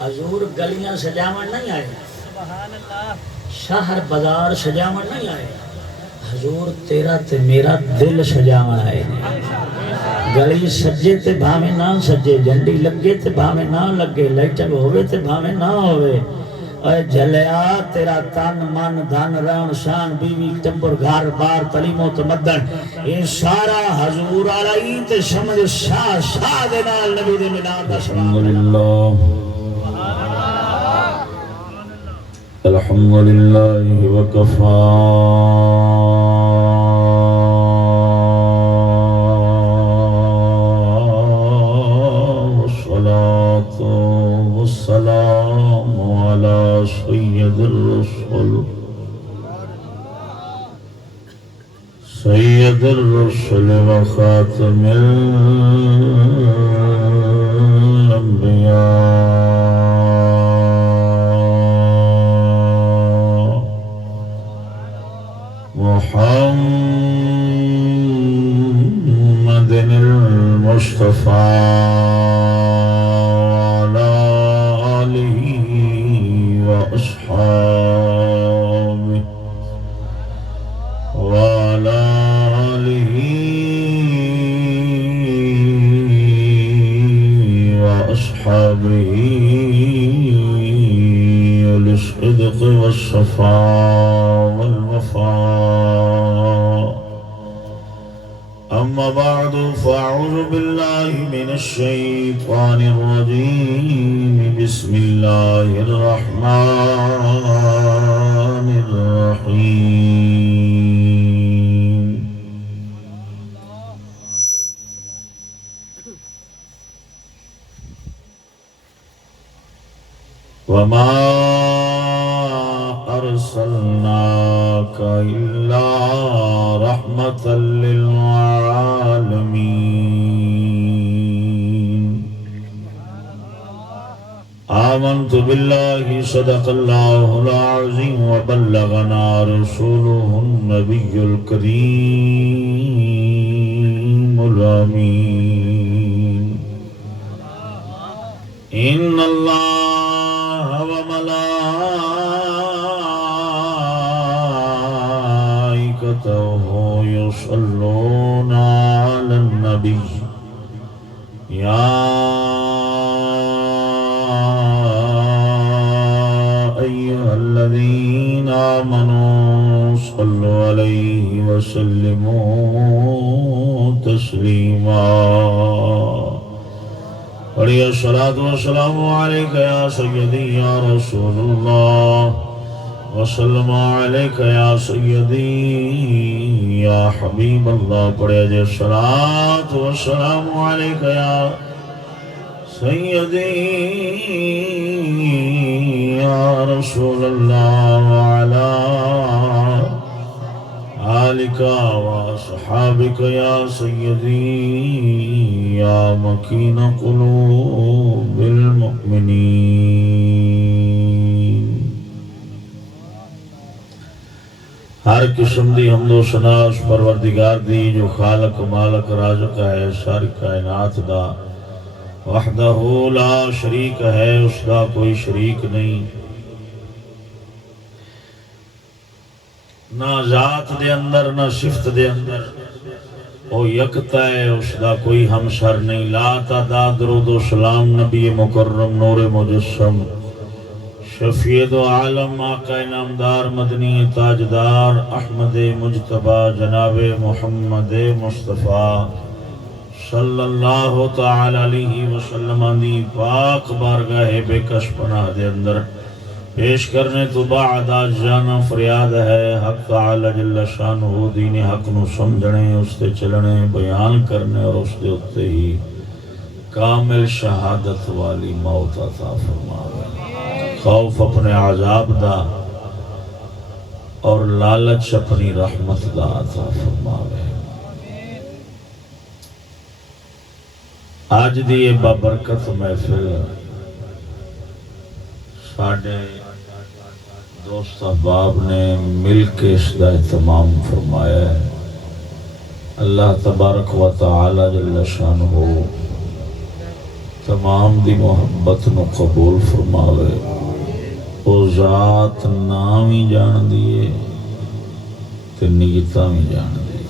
حضور گلیاں سجاون نہیں آئے، شہر بازار سجاون نہیں آئے، حضور تیرا تے میرا دل سجاون آئے۔ گلی سجے تے بھاوے نہ سجے، جنڈی لگے تے بھاوے نہ لگے، لائٹر ہوئے تے بھاوے نہ ہوئے، اے جھلیا تیرا تن من دھن رہن شان بیوی ٹبر گھر بار تعلیم و تمدن یہ سارا حضور علیہ تے سمجھ شاہ شاہ دے نال نبی دے مینار دا سلام۔ الحمدللہ وکفا والصلاة والسلام على سید الرسول سید الرسول وخاتم الانبیاء محمد المصطفى وعلى آله وأصحابه وعلى آله وأصحابه للصدق والصفاء والوفاء أما بعد فأعوذ بالله من الشيطان الرجيم بسم الله الرحمن الرحيم وما أرسلناك إلا رحمة للعالمين آمنت بالله صدق الله العظيم وبلغنا رسوله النبي الكريم الأمين إن الله وملائكته يصلون على النبي يا أيها الذين آمنوا صلوا عليه وسلموا تسليما بڑی الصلاة والسلام علیکہ یا سیدی یا رسول اللہ وسلم علیکہ یا سیدی یا حبیب اللہ پڑھے جے الصلاة والسلام علیکہ یا سیدی یا رسول اللہ وعلا آلکہ وصحابکہ یا سیدی یا مکین قلوب المؤمنین ہر قسم دی حمد و ثنا اس پروردگار دی جو خالق مالک رازق ہے ساری کائنات دا وحدہ لا شریک ہے اس دا کوئی شریک نہیں نہ ذات دے اندر نہ صفت دے اندر او یکتا ہے اس دا کوئی ہمسر نہیں لا تعداد درود و سلام نبی مکرم نور مجسم شفیع دو عالم آقا نامدار مدنی تاجدار احمد مجتبی جناب محمد مصطفیٰ صلی اللہ تعالی علیہ وسلم دی پاک بارگاہ بے کش پناہ دے اندر پیش کرنے تو بعد آج جانا فریاد ہے حق تعالی جل شانہ دین حق نو سمجھنے اس تے چلنے بیان کرنے اور اس دے اتے ہی کامل شہادت والی موت عطا فرماوے خوف اپنے عذاب دا اور لالچ اپنی رحمت دا عطا فرماوے آج دیئے بابرکت محفل ساڑھے دوست احباب نے مل کے اس کا اہتمام فرمایا ہے۔ اللہ تبارک و تعالی جل شانہ تمام دی محبت نو قبول فرماوے او ذات نام ہی جان دیے تے نیتاں بھی جان دیے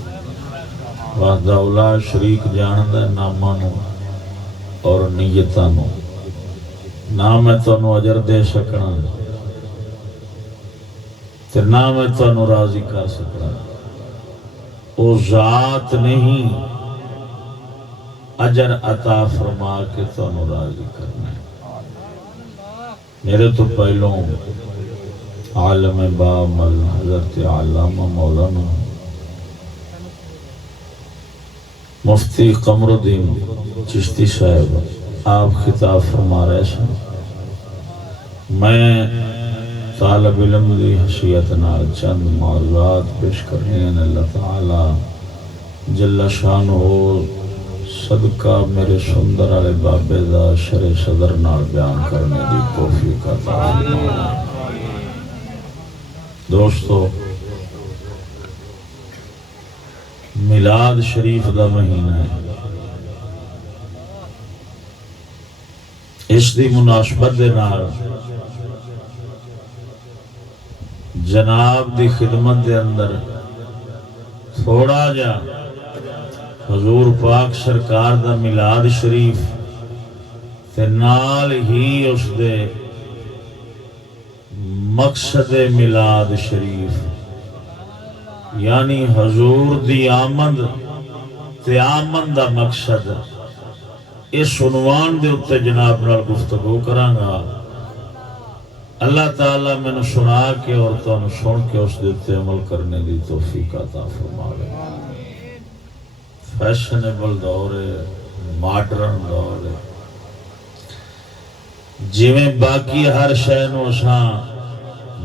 وحدہ لا شریک جان دے ناماں نو اور نیتاں نو نہ میں تانوں اجر دے سکنا تے نہ میں تانوں راضی کر سکنا او ذات نہیں اجر عطا فرما کے تانوں راضی کرنا ہے میرے تو پہلوں عالم بامل حضرت علامہ مولانا مفتی قمر الدین چشتی صاحب آپ خطاب فرما رہے سن میں طالب علم دی حیثیت نال چند معروضات پیش کرنے ہیں اللہ تعالی جل شان ہو صدقہ میرے سندر والے بابے دا شرع صدر نال بیان کرنے دی توفیق عطا فرمائے دوستو میلاد شریف دا مہینہ ہے اس دی مناسبت دے نال جناب دی خدمت دے اندر تھوڑا جا حضور پاک سرکار دا میلاد شریف تے نال ہی اس دے مقصد میلاد شریف یعنی حضور دی آمد تے آمد دا مقصد اس عنوان دے اتے جناب نال گفتگو کرانگا اللہ تعالیٰ میں نے سنا کے اور تو نے سن کے اس دیتے عمل کرنے دی توفیق عطا فرمائے فیشنیبل دور ہے ماڈرن دور ہے جویں باقی ہر شے نو اساں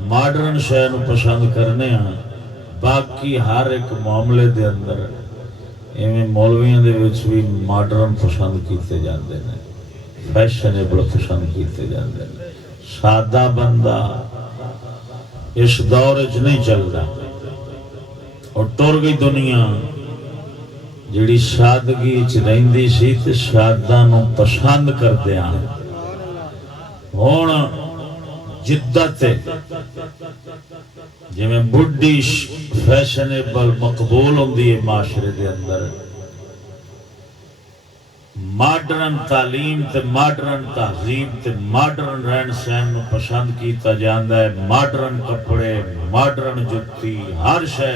ماڈرن شے نو پسند کرنے ہیں باقی ہر ایک معاملے دے اندر ایویں مولویاں دے وچ بھی ماڈرن پسند کیتے جاندے نے فیشنیبل پسند کیتے جاندے نے سادہ بندہ اس دور وچ نہیں چلدا اور ٹر گئی دنیا جڑی سادگی وچ رہندی سی تے سادہ نو پسند کردے ہن ہن جدت جویں بڈھی فیشنیبل مقبول ہوندی ہے معاشرے دے اندر ماڈرن تعلیم تے ماڈرن تہذیب تے ماڈرن رہن سہن نو پسند کیتا جاندا ہے ماڈرن کپڑے ماڈرن جُتی ہر شے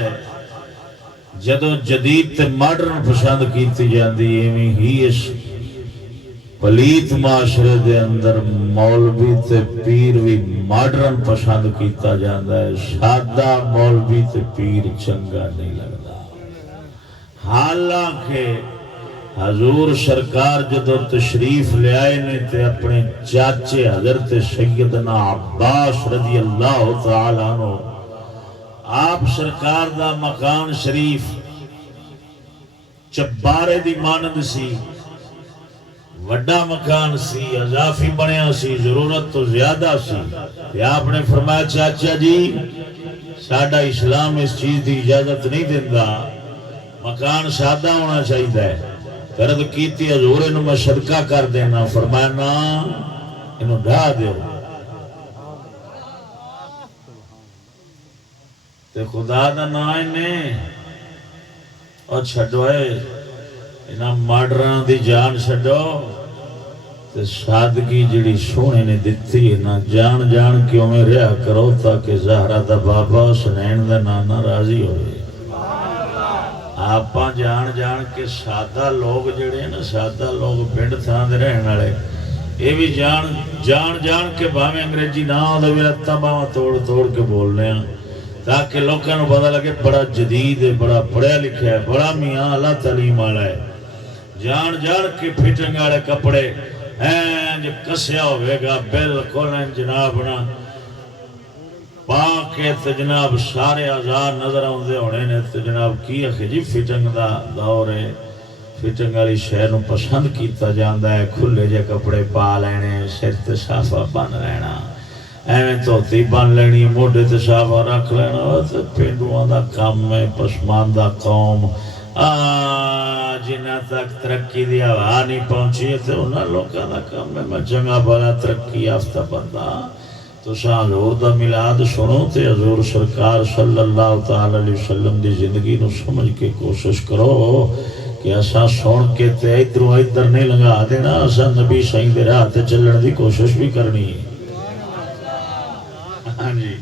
جدو جدید تے ماڈرن پسند کیتی جاندی ایویں ہی اس پلیت معاشرے دے اندر مولوی تے پیر بھی ماڈرن پسند کیتا جاندا ہے سادہ مولوی تے پیر چنگا نہیں لگدا حالانکہ حضور سرکار جدو تشریف لے آئے نے تے اپنے چاچے حضرت سیدنا عباس رضی اللہ تعالی عنہ آپ سرکار دا مکان شریف چبارے دی مانند سی وڈا مکان سی اضافی بنیا سی ضرورت تو زیادہ سی تے آپ نے فرمایا چاچا جی ساڈا اسلام اس چیز دی اجازت نہیں دیندا مکان سادہ ہونا چاہیے فرد کیتی حضور انہوں میں صدقہ کر دینا فرمایا نا انہوں ڈھا دیو تے خدا دا نا انہیں اور چھڑوئے انہاں ماڈران دی جان چھڑو تے سادگی جڑی سونے نے دیتی ہے نا جان جان کیوں میں رہا کرو تاکہ زہرہ دا بابا سنین دا نانا راضی ہوئے آپ جان جان کے سادہ لوگ جڑے ہیں نا سادہ لوگ پنڈ تھان دے رہن والے یہ بھی جان کے بھاویں انگریزی نہ ہوندے بھی لتاں باواں توڑ کے بولنے ہیں تاکہ لوگوں کو پتہ لگے بڑا جدید ہے بڑا پڑھیا لکھا ہے بڑا میاں اللہ تعلیم والا ہے جان کے فٹنگ والے کپڑے اینج کسیا ہوئے گا بالکل جناب نا پاکے تے جناب سارے آزاد نظر آندے ہونے نے تے جناب کی آخے جی فٹنگ دا دور ہے فٹنگ والی شے نو پسند کیتا جاندا ہے کھلے جے کپڑے پا لینے سر تے صافہ بن لینا ایویں دھوتی بن لینی موڈے تے صافہ رکھ لینا تے پینڈواں دا کام ہے پسماندہ قوم جنہ تک ترقی دی ہوا نہیں پہنچی ہے تو انہاں لوکاں دا کام ہے میں چنگا بھلا ترقی یافتہ بندہ تو حضور دا میلاد سنو تے حضور سرکار صلی اللہ تعالی علیہ وسلم دی زندگی نو سمجھ کے کوشش کرو کہ اساں سن کے تے ادھروں ادھر نہیں لنگا دینا اساں نبی سائیں دے راہ تے چلن دی کوشش بھی کرنی ہے ہاں جی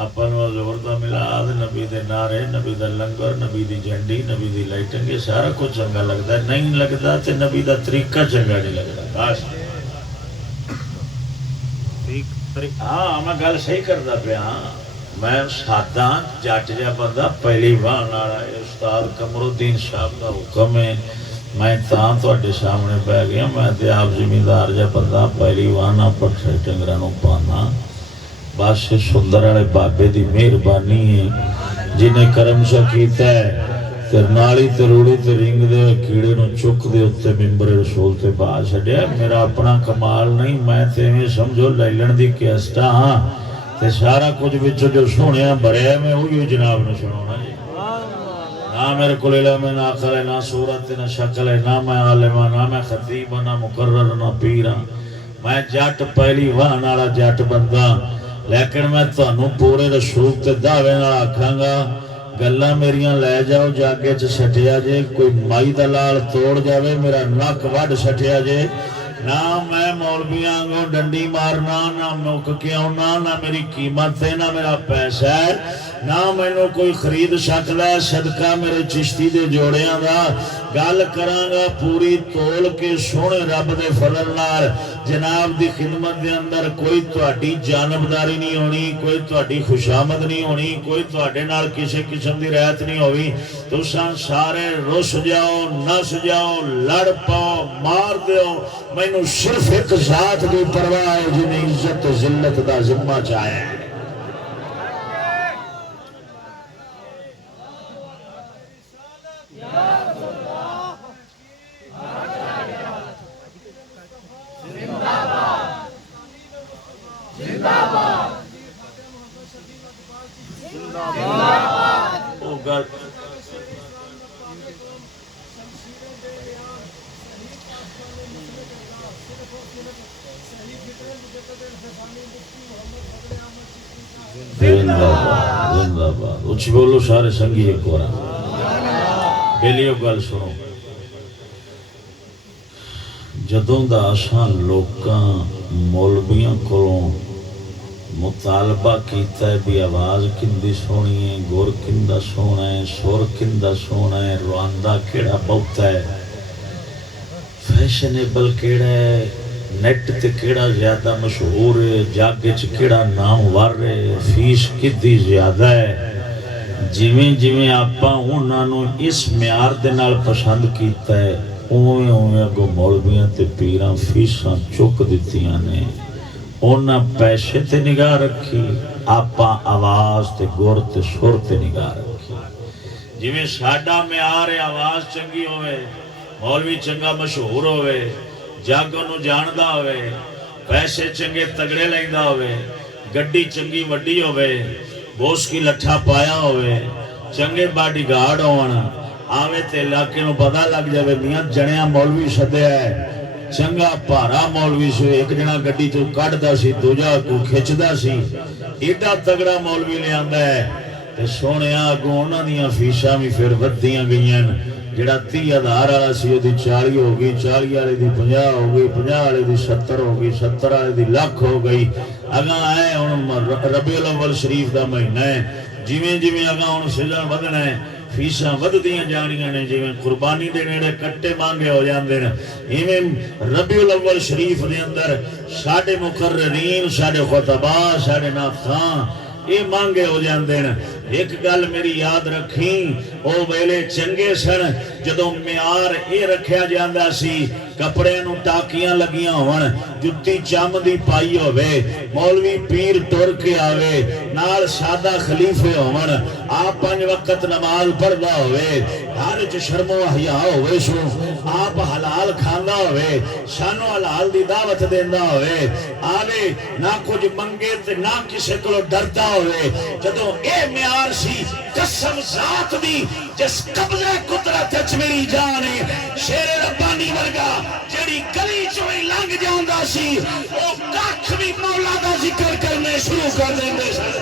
اپن حضور دا میلاد نبی دے نعرے نبی دا لنگر نبی دی جھنڈی نبی دی لائٹنگ یہ سارا کچھ چنگا لگتا ہے نہیں لگتا تے نبی دا طریقہ چنگا نہیں لگتا بس ہاں میں گل صحیح کرتا پیا میں سادہ جٹ جا بندہ پہلی وان والا استاد قمرالدین صاحب کا حکم ہے میں تاں تواڈے سامنے بہ گیا میں تے آپ زمیندار جا بندہ پہلی وان پٹھے ڈنگراں نوں پانا بس سندر والے بابے دی مہربانی ہے جنہیں کرم شا کیتا ہے تے نالی تے روڑی تے رنگ دے کیڑے نو چک دے اتے ممبر رسول تے با چھڈیا میرا اپنا کمال نہیں میں تے میں سمجھو لیلن دی کیسٹا ہاں تے سارا کچھ وچ جو سونیا بھریا میں وہی جناب نے سنانا جی نہ میرے کو علم ہے نہ عقل ہے نہ صورت ہے نہ شکل ہے نہ میں عالم ہاں نہ میں خطیب ہاں نہ مقرر نہ پیر ہاں میں جٹ پہلی وان والا جٹ بندہ لیکن میں تانوں پورے رسول تے دعوے نال آکھاں گا گلاں میریاں لے جاؤ جاگے چ سٹیا جے کوئی مائی دا لال توڑ جاوے میرا نک وڈ سٹیا جے نہ میں مولویاں کو ڈنڈی مارنا نہ مک کے آنا نہ میری قیمت ہے نہ میرا پیسہ ہے نہ مینوں کوئی خرید سکدا ہے صدقہ میرے چشتی دے جوڑیاں دا گل کراں گا پوری تول کے سونے رب دے فضل نال جناب دی خدمت دے اندر کوئی تہاڈی جانبداری نہیں ہونی کوئی تہاڈی خوشامد نہیں ہونی کوئی تہاڈے نال کسی قسم دی رعایت نہیں ہوئی تساں سارے رس جاؤ نس جاؤ لڑ پاؤ مار دیو مینوں صرف ایک ذات دی پرواہ ہے جنہیں عزت و ذلت دا ذمہ چاہے اچھی بولو سارے سنگی ایک بار بیلیو گل سنو جدوں دا آسان لوکاں مولویاں کولوں مطالبہ کیتا ہے بھی آواز کندی سونی ہے گور کندہ سونا ہے سور کندہ سونا ہے رواندا کیڑا بہتا ہے فیشنیبل کیڑا ہے نیٹ تے کیڑا زیادہ مشہور ہے جاگے چ کیڑا نام وار ہے فیس کدی زیادہ ہے جویں جویں آپاں انہاں نوں اس معیار دے نال پسند کیتا ہے اوویں اوویں اگوں مولویاں تے پیراں فیساں چک دتیاں نے انہاں پیسے تے نگاہ رکھی آپاں آواز تے گور تے سر تے نگاہ رکھی جویں ساڈا معیار ہے آواز چنگی ہوئے مولوی چنگا مشہور ہوئے جگ انہوں جاندا ہوئے پیسے چنگے تگڑے لیندا ہوئے گڈی چنگی وڈی ہوئے بوس کی لٹھا پایا ہوئے چنگے باڈی گارڈ ہون آوے تے علاقے نوں پتہ لگ جاوے میاں جنیاں مولوی سدیا ہے چنگا پارا مولوی سے ایک جنا گڈی تو کڈدا سی دوجا کو کھچدا سی ایڈا تگڑا مولوی لے آندا ہے تے سونیا اگوں انہاں دیاں فیساں بھی پھر ودیاں گئیاں جڑا 30,000 والا سی وہ 40 ہو گئی 40 والے دی 50 ہو گئی 50 والے دی 70 ہو گئی 70 والے دی لاکھ ہو گئی اگاں آئے ہن ربیع الاول شریف دا مہینہ ہے جویں جویں اگاں ہن سیزن ودنا ہے فیساں وددیاں جانیاں نے جویں قربانی دے نیڑے کٹے مانگے ہو جاندے نے ایویں ربیع الاول شریف دے اندر ساڈے مقررین ساڈے خطباء ساڈے ناخواں یہ مانگے ہو جاندے ہیں ایک گل میری یاد رکھیں او ویلے چنگے سن جدوں معیار اے رکھیا جاندا سی کپڑے نوں ٹاکیاں لگیاں ہون جُتی چم دی پائی ہوے مولوی پیر ٹر کے آوے نال سادہ خلیفے ہون آپ 5 وقت نماز پڑھدا ہوے ہر چ شرم و حیا ہوئے سو آپ حلال کھاندا ہوئے سانو حلال دی دعوت دیندا ہوئے آوے نہ کچھ منگے تے نہ کسے کو ڈردا ہوئے جدوں اے معیار سی قسم ذات دی جس قبضہ قدرت وچ میری جان ہے شیر ربانی ورگا جڑی گلی چوں لنگ جاندا سی او ککھ بھی مولا دا ذکر کرنے شروع کر دیندے سن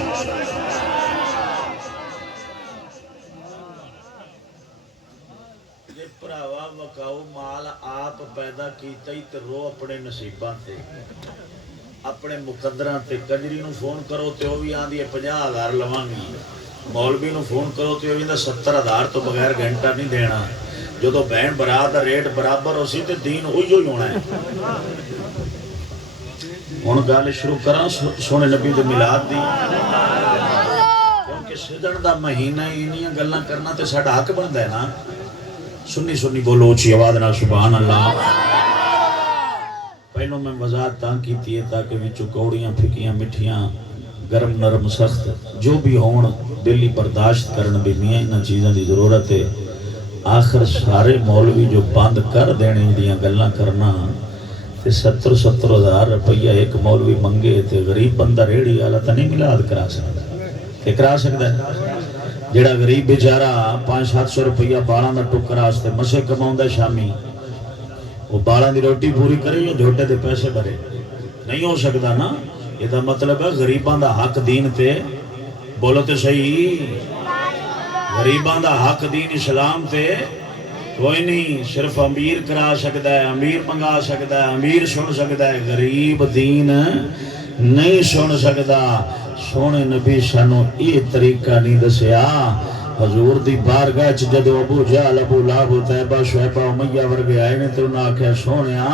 بھراوا مکاؤ مال آپ پیدا کیتا ہی تے رو اپنے نصیباں تے اپنے مقدراں تے کنجری نو فون کرو تے او بھی آندی ہے 50,000 لواں گی مولوی نو فون کرو تے او بھی 70,000 تو بغیر گھنٹہ نہیں دینا جدو بہن برات دا ریٹ برابر ہو سی تے دین ہوئی ہونا ہے ہن گل شروع کراں سونے نبی دے میلاد دی کیونکہ سجن دا مہینہ انہیاں گلاں کرنا تے ساڈا حق بندا ہے نا سنی سنی بولو اچھی آواز نہ سبحان اللہ پہلوں میں وضاحت تاں کیتی ہے تاکہ وچوں کوڑیاں پھکیاں مٹھیاں گرم نرم سخت جو بھی ہون دلی برداشت کرن بھی نہیں انہاں چیزاں دی ضرورت ہے آخر سارے مولوی جو بند کر دینے دیاں گلاں کرنا تے 70,000 روپیہ ایک مولوی منگے تے غریب بندہ ریڑھی والا تے نہیں میلاد کرا سکتا کہ کرا سکتا ہے جڑا غریب بیچارہ 500-700 روپیہ بالاں دا ٹکر واسطے مسے کماوندا شامی وہ بالاں دی روٹی پوری کرے یا جھوٹے دے پیسے بھرے نہیں ہو سکتا نا یہ دا مطلب ہے غریباں دا حق دین تے بولو تے صحیح غریباں دا حق دین اسلام تے کوئی نہیں صرف امیر کرا سکتا ہے امیر منگا سکتا ہے امیر سن سکتا ہے غریب دین نہیں سن سکتا سونے نبی سانو یہ طریقہ نہیں دسیا حضور دی بارگاہ چ جدو ابو جہل ابو لہب طیبہ شعیبہ امیہ ورگے آئے نے تے انہاں آکھیا سونیا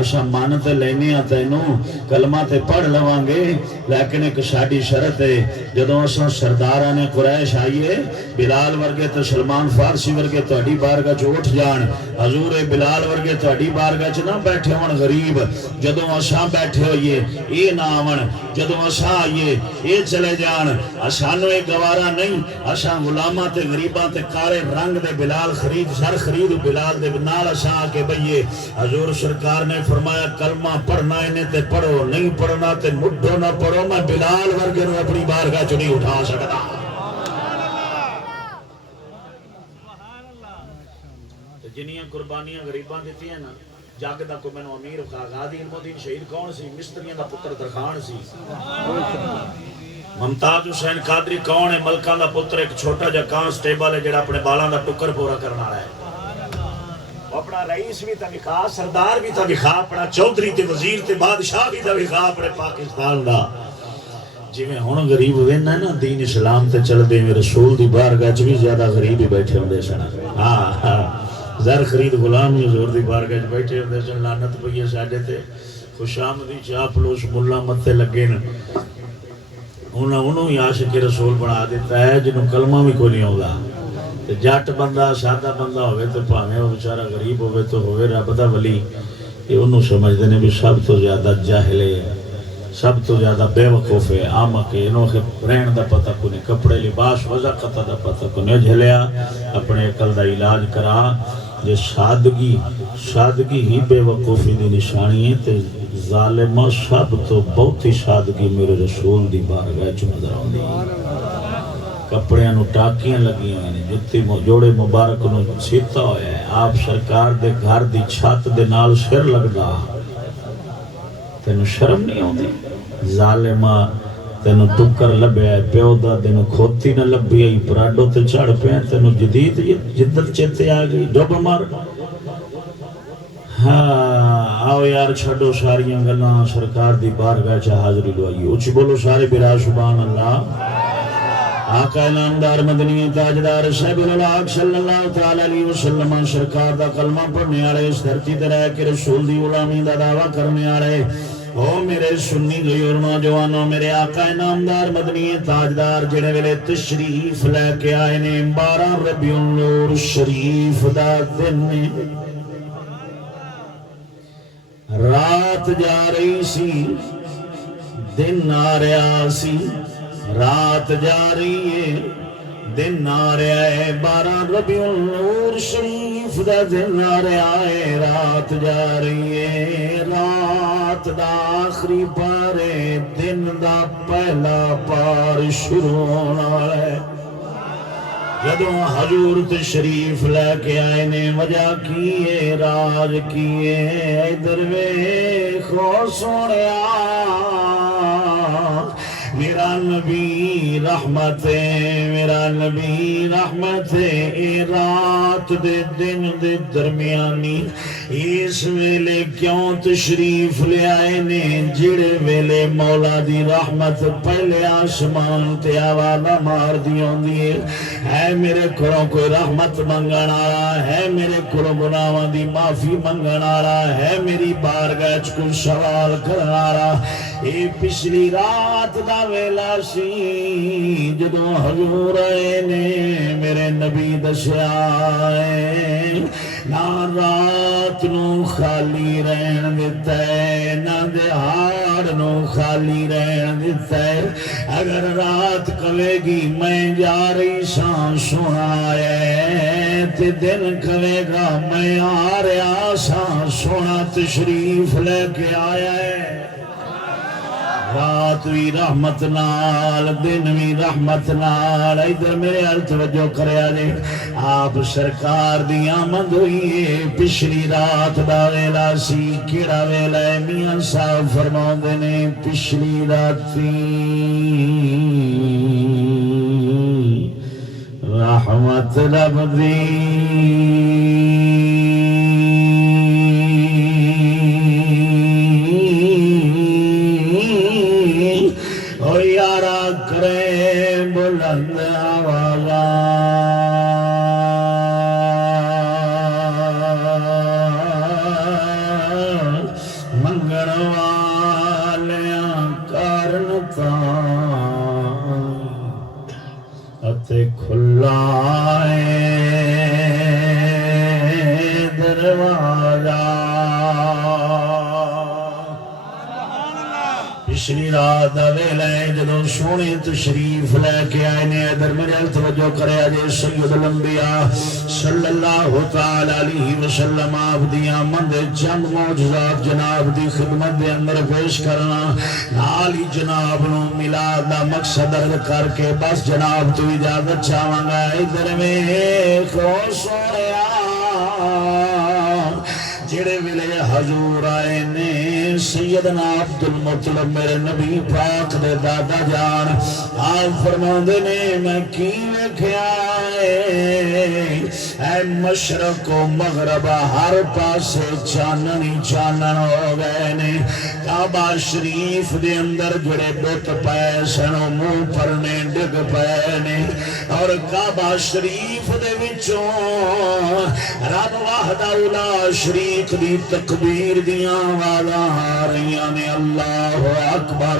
اسا مان تے لینے آ تینوں کلمہ تے پڑھ لواں گے لیکن ایک ساڈی شرط ہے جدوں اساں سرداراں نے قریش آئیے بلال ورگے تے سلمان فارسی ورگے تہاڈی بارگاہ چ اٹھ جان حضور بلال ورگے تہاڈی بارگاہ چ نہ بیٹھے ہون غریب جدوں اساں بیٹھے ہوئیے اے نہ آون جدوں اساں آئیے اے چلے جان اسانوں اے گوارا نہیں اساں غلاماں تے غریباں تے کالے رنگ دے بلال خرید سر خرید بلال دے نال اساں آ کے بئیے حضور سرکار نے فرمایا کلمہ پڑھنا انہیں تے پڑھو نہیں پڑھنا تے مڈھو نہ پڑھو میں بلال ورگے نو اپنی بارگاہ چ نہیں اٹھا سکتا جنیاں قربانیاں غریباں دیتی ہیں نا جگ دا کوئی مینوں امیر غازی علم الدین شہید کون سی مستریاں دا پتر درخان سی ممتاز حسین قادری کون ہے ملکاں دا پتر ایک چھوٹا جا کانسٹیبل ہے جڑا اپنے بالاں دا ٹکر پورا کرنا رہا ہے اپنا رئیس بھی تا وکھا سردار بھی تا وکھا اپنا چودھری تے وزیر تے بادشاہ بھی تا وکھا اپنے پاکستان دا جی میں ہن غریب وینا نا دین اسلام تے چل دے میں رسول دی بارگاہ چ بھی زیادہ غریب ہی بیٹھے ہوندے سن ہاں زر خرید غلام حضور دی بارگاہ چ بیٹھے ہوندے سن لعنت پئی ہے ساڈے تے خوشامدی چاپلوس ملا متے لگے ن انہوں ہی عاشق رسول بنا دیتا ہے جنہوں کلمہ بھی کوئی نہیں ہوگا جٹ بندہ سادہ بندہ ہوئے تو پاہمیں وہ بیچارہ غریب ہوئے تو ہوئے رب دا ولی یہ انہوں سمجھتے ہیں بھی سب تو زیادہ جاہل ہے سب تو زیادہ بے وقوف ہے آمک ہے انہوں کے رہن دا پتہ کو نہیں کپڑے لباس وضاقت دا پتہ کو نہیں جھلیا اپنے عقل دا علاج کرا یہ سادگی ہی بے وقوفی دی نشانی ہے تے ظالمہ سب تو بہت ہی سادگی میرے رسول دی بارگاہ چ نظر آندی کپڑے نو ٹاکیاں لگی ہوئی نے جتی جوڑے مبارک نو سیتا ہویا ہے آپ سرکار دے گھر دی چھت دے نال سر لگدا تینوں شرم نہیں آندی ظالمہ تینوں ٹکر لبیا ہے پیو دا تینوں کھوتی نہ لبی آئی پراڈو تے چڑھ پہ تینوں جدید جدت چیتے آ گئی ڈب مار ہاں آؤ یار چھڑو ساریاں گلاں سرکار دی بارگاہ چ حاضری لوائی اچھی بولو سارے برا سبحان اللہ آقا نامدار مدنی تاجدار صاحب العلاق صلی اللہ تعالی علیہ وسلم سرکار دا کلمہ پڑھنے والے اس دھرتی تے رہ کے رسول دی غلامی دا دعویٰ کرنے والے او میرے سنی غیور نوجوانوں میرے آقا نامدار مدنی تاجدار جڑے ویلے تشریف لے کے آئے نے 12 ربیع النور شریف دا دن رات جا رہی سی دن آ رہا سی رات جا رہی ہے دن آ رہا ہے 12 ربیع النور شریف دا دن آ رہا ہے رات جا رہی ہے رات دا آخری پار ہے دن دا پہلا پار شروع ہونا ہے جدوں حضور تشریف لے کے آئے نے وجہ کیے راج کیے ادھر ویکھو سونیا میرا نبی رحمت ہے میرا نبی رحمت ہے اے رات دے دن دے درمیانی اس ویلے کیوں تشریف لے آئے نے جڑے ویلے مولا دی رحمت پہلے آسمان تے آوالا مار دی ہوندی ہے میرے کھروں کوئی رحمت منگن آرہا ہے میرے کھروں گناہاں دی معافی منگن آرہا ہے میری بارگاہ وچ کوئی سوال کرن آرہا اے پچھلی رات دا ویلا سی جدوں حضور آئے نے میرے نبی دسیا نہ رات نو خالی رہن دیتا ہے نہ دہاڑ نو خالی رہن دیتا ہے اگر رات کہے گی میں جا رہی ساں سونا ہے تے دن کہے گا میں آ رہا ساں سونا تشریف لے کے آیا ہے رات بھی رحمت نال دن بھی رحمت نال ادھر میرے حال توجہ کریا جی آپ سرکار دی آمد ہوئی ہے پچھلی رات دا ویلا سی کیڑا ویلا ہے میاں صاحب فرماؤندے نے پچھلی راتی رحمت رب دی بلند آوازاں منگن والیاں کارن تاں اتے کھلا ہے دروازہ پچھلی رات دا ویلا ہے جدوں سونے تشریف لے کے آئے نے ادھر میرے توجہ کریا جے سید الانبیاء صلی اللہ تعالی علیہ وسلم آپ دی آمد چند معجزات جناب دی خدمت دے اندر پیش کرنا نال ہی جناب نو میلاد دا مقصد عرض کر کے بس جناب تو اجازت چاہواں گا ادھر میں سونیا جڑے ویلے حضور آئے نے سیدنا عبد المطلب میرے نبی پاک دے دادا جان آپ فرماندے نے میں کی ویکھیا اے مشرق و مغرب ہر پاسے چانن ہی چانن ہو گئے نے کعبہ شریف دے اندر جڑے بت پئے سن منہ پرنے ڈگ پئے نے اور کعبہ شریف دے وچوں رب وحدہ لا شریک دی تکبیر دیاں آوازاں آ رہیاں نے اللہ اکبر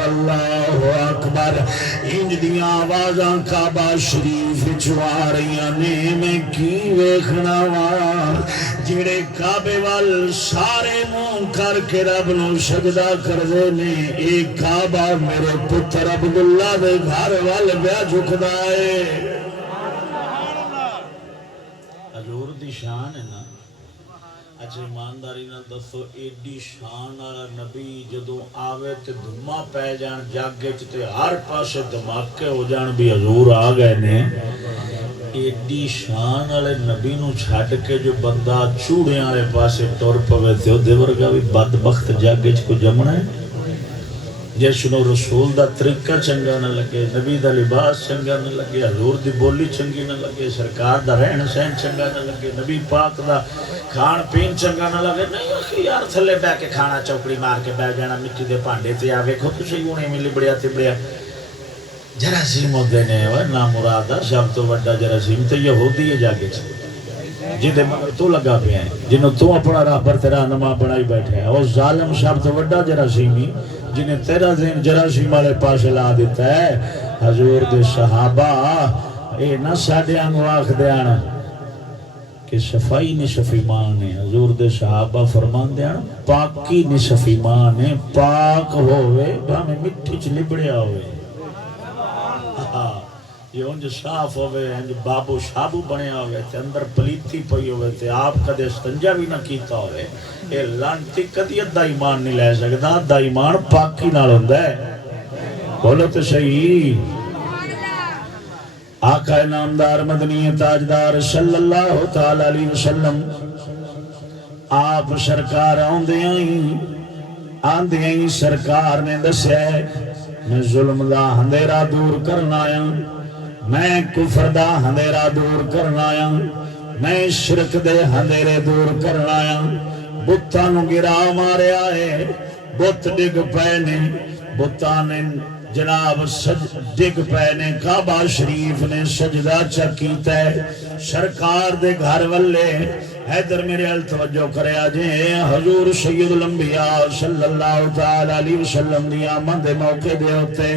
انج دیاں آوازاں کعبہ شریف وچ آ رہیاں نے میں کی ویکھنا وا جڑے کعبے وال سارے منہ کر کے رب نو سجدہ کردے نے اے کعبہ میرے پتر عبداللہ دے گھر وال پیا جھکدا ہے حضور دی شان ہے نا اچھا ایمانداری نال دسو ایڈی شان والا نبی جدوں آوے تے دھما پے جان جاگے چ تے ہر پاسے دھماکے ہو جان بھی حضور آ گئے نے ایڈی شان والے نبی نو چھڈ کے جو بندہ چوڑیاں والے پاسے ٹر پوے تے اودے ورگا بھی بدبخت جاگے چ کو جمنا ہے جس نو رسول دا طریقہ چنگا نہ لگے نبی دا لباس چنگا نہ لگے حضور دی بولی چنگی نہ لگے سرکار دا رہن سہن چنگا نہ لگے نبی پاک دا کھان پین چنگا نہ لگے نہیں یار تھلے بہ کے کھانا چوکڑی مار کے بہ جانا مٹی دے بھانڈے تے آ ویکھو تسی ہونے میں لبڑیا تبڑیا جراثیم ہوندے نے نا مراد سب تو بڑا جراثیم تے یہودی ہے جاگے چ جدے مگر تو لگا پیا ہے جنوں تو اپنا راہبر تے رہنما بنائی بیٹھے ہے او ظالم سب تو بڑا جراثیمی جنہیں تیرا ذہن جراثیم والے پاس لا دیتا ہے حضور دے صحابہ اے نہ ساڈے وانگو آکھدے ہن کہ صفائی نصف ایمان ہے حضور دے صحابہ فرماندے ہن پاکی نصف ایمان ہے پاک ہوئے بھاویں مٹی چ لبڑیا ہوئے یہ انج صاف ہوئے انج بابو شابو بنیا ہوئے تے اندر پلیتی پئی ہوئے تے آپ کدے استنجا بھی نہ کیتا ہوئے اے لانتی کدی ادھا ایمان نہیں لے سکدا ادھا ایمان پاکی نال ہوندا ہے بولو تو صحیح آقا نامدار مدنی تاجدار صلی اللہ تعالی علیہ وسلم آپ سرکار آندیاں سرکار نے دسیا میں ظلم دا اندھیرا دور کرنا آیا میں کفر دا اندھیرا دور کرنا آیا میں شرک دے اندھیرے دور کرنا آیا بتاں نو گرا ماریا ہے بت ڈگ پے نے بتاں نے جناب ڈگ پے نے کعبہ شریف نے سجدہ چکیتا ہے سرکار دے گھر والے حیدر میرے ال توجہ کرے آجے حضور سید الانبیاء صلی اللہ تعالی علیہ وسلم دی آمد دے موقع دے ہوتے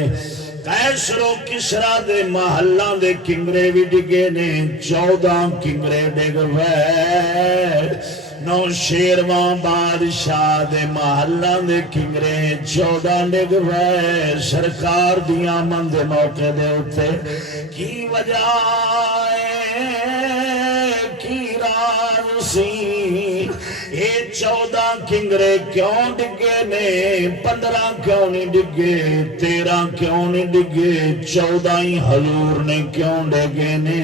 کیسر و کسرا دے محلہ دے کنگرے بھی ڈگے نے 14 کنگرے ڈگ وے نو شیرواں بادشاہ دے محلہ دے کنگرے 14 ڈگ وے سرکار دی آمد دے موقع دے ہوتے کی وجہ کی راز سی اے 14 کنگرے کیوں ڈگے نے 15 کیوں نہیں ڈگے 13 کیوں نہیں ڈگے 14 ہی حضور نے کیوں ڈگے نے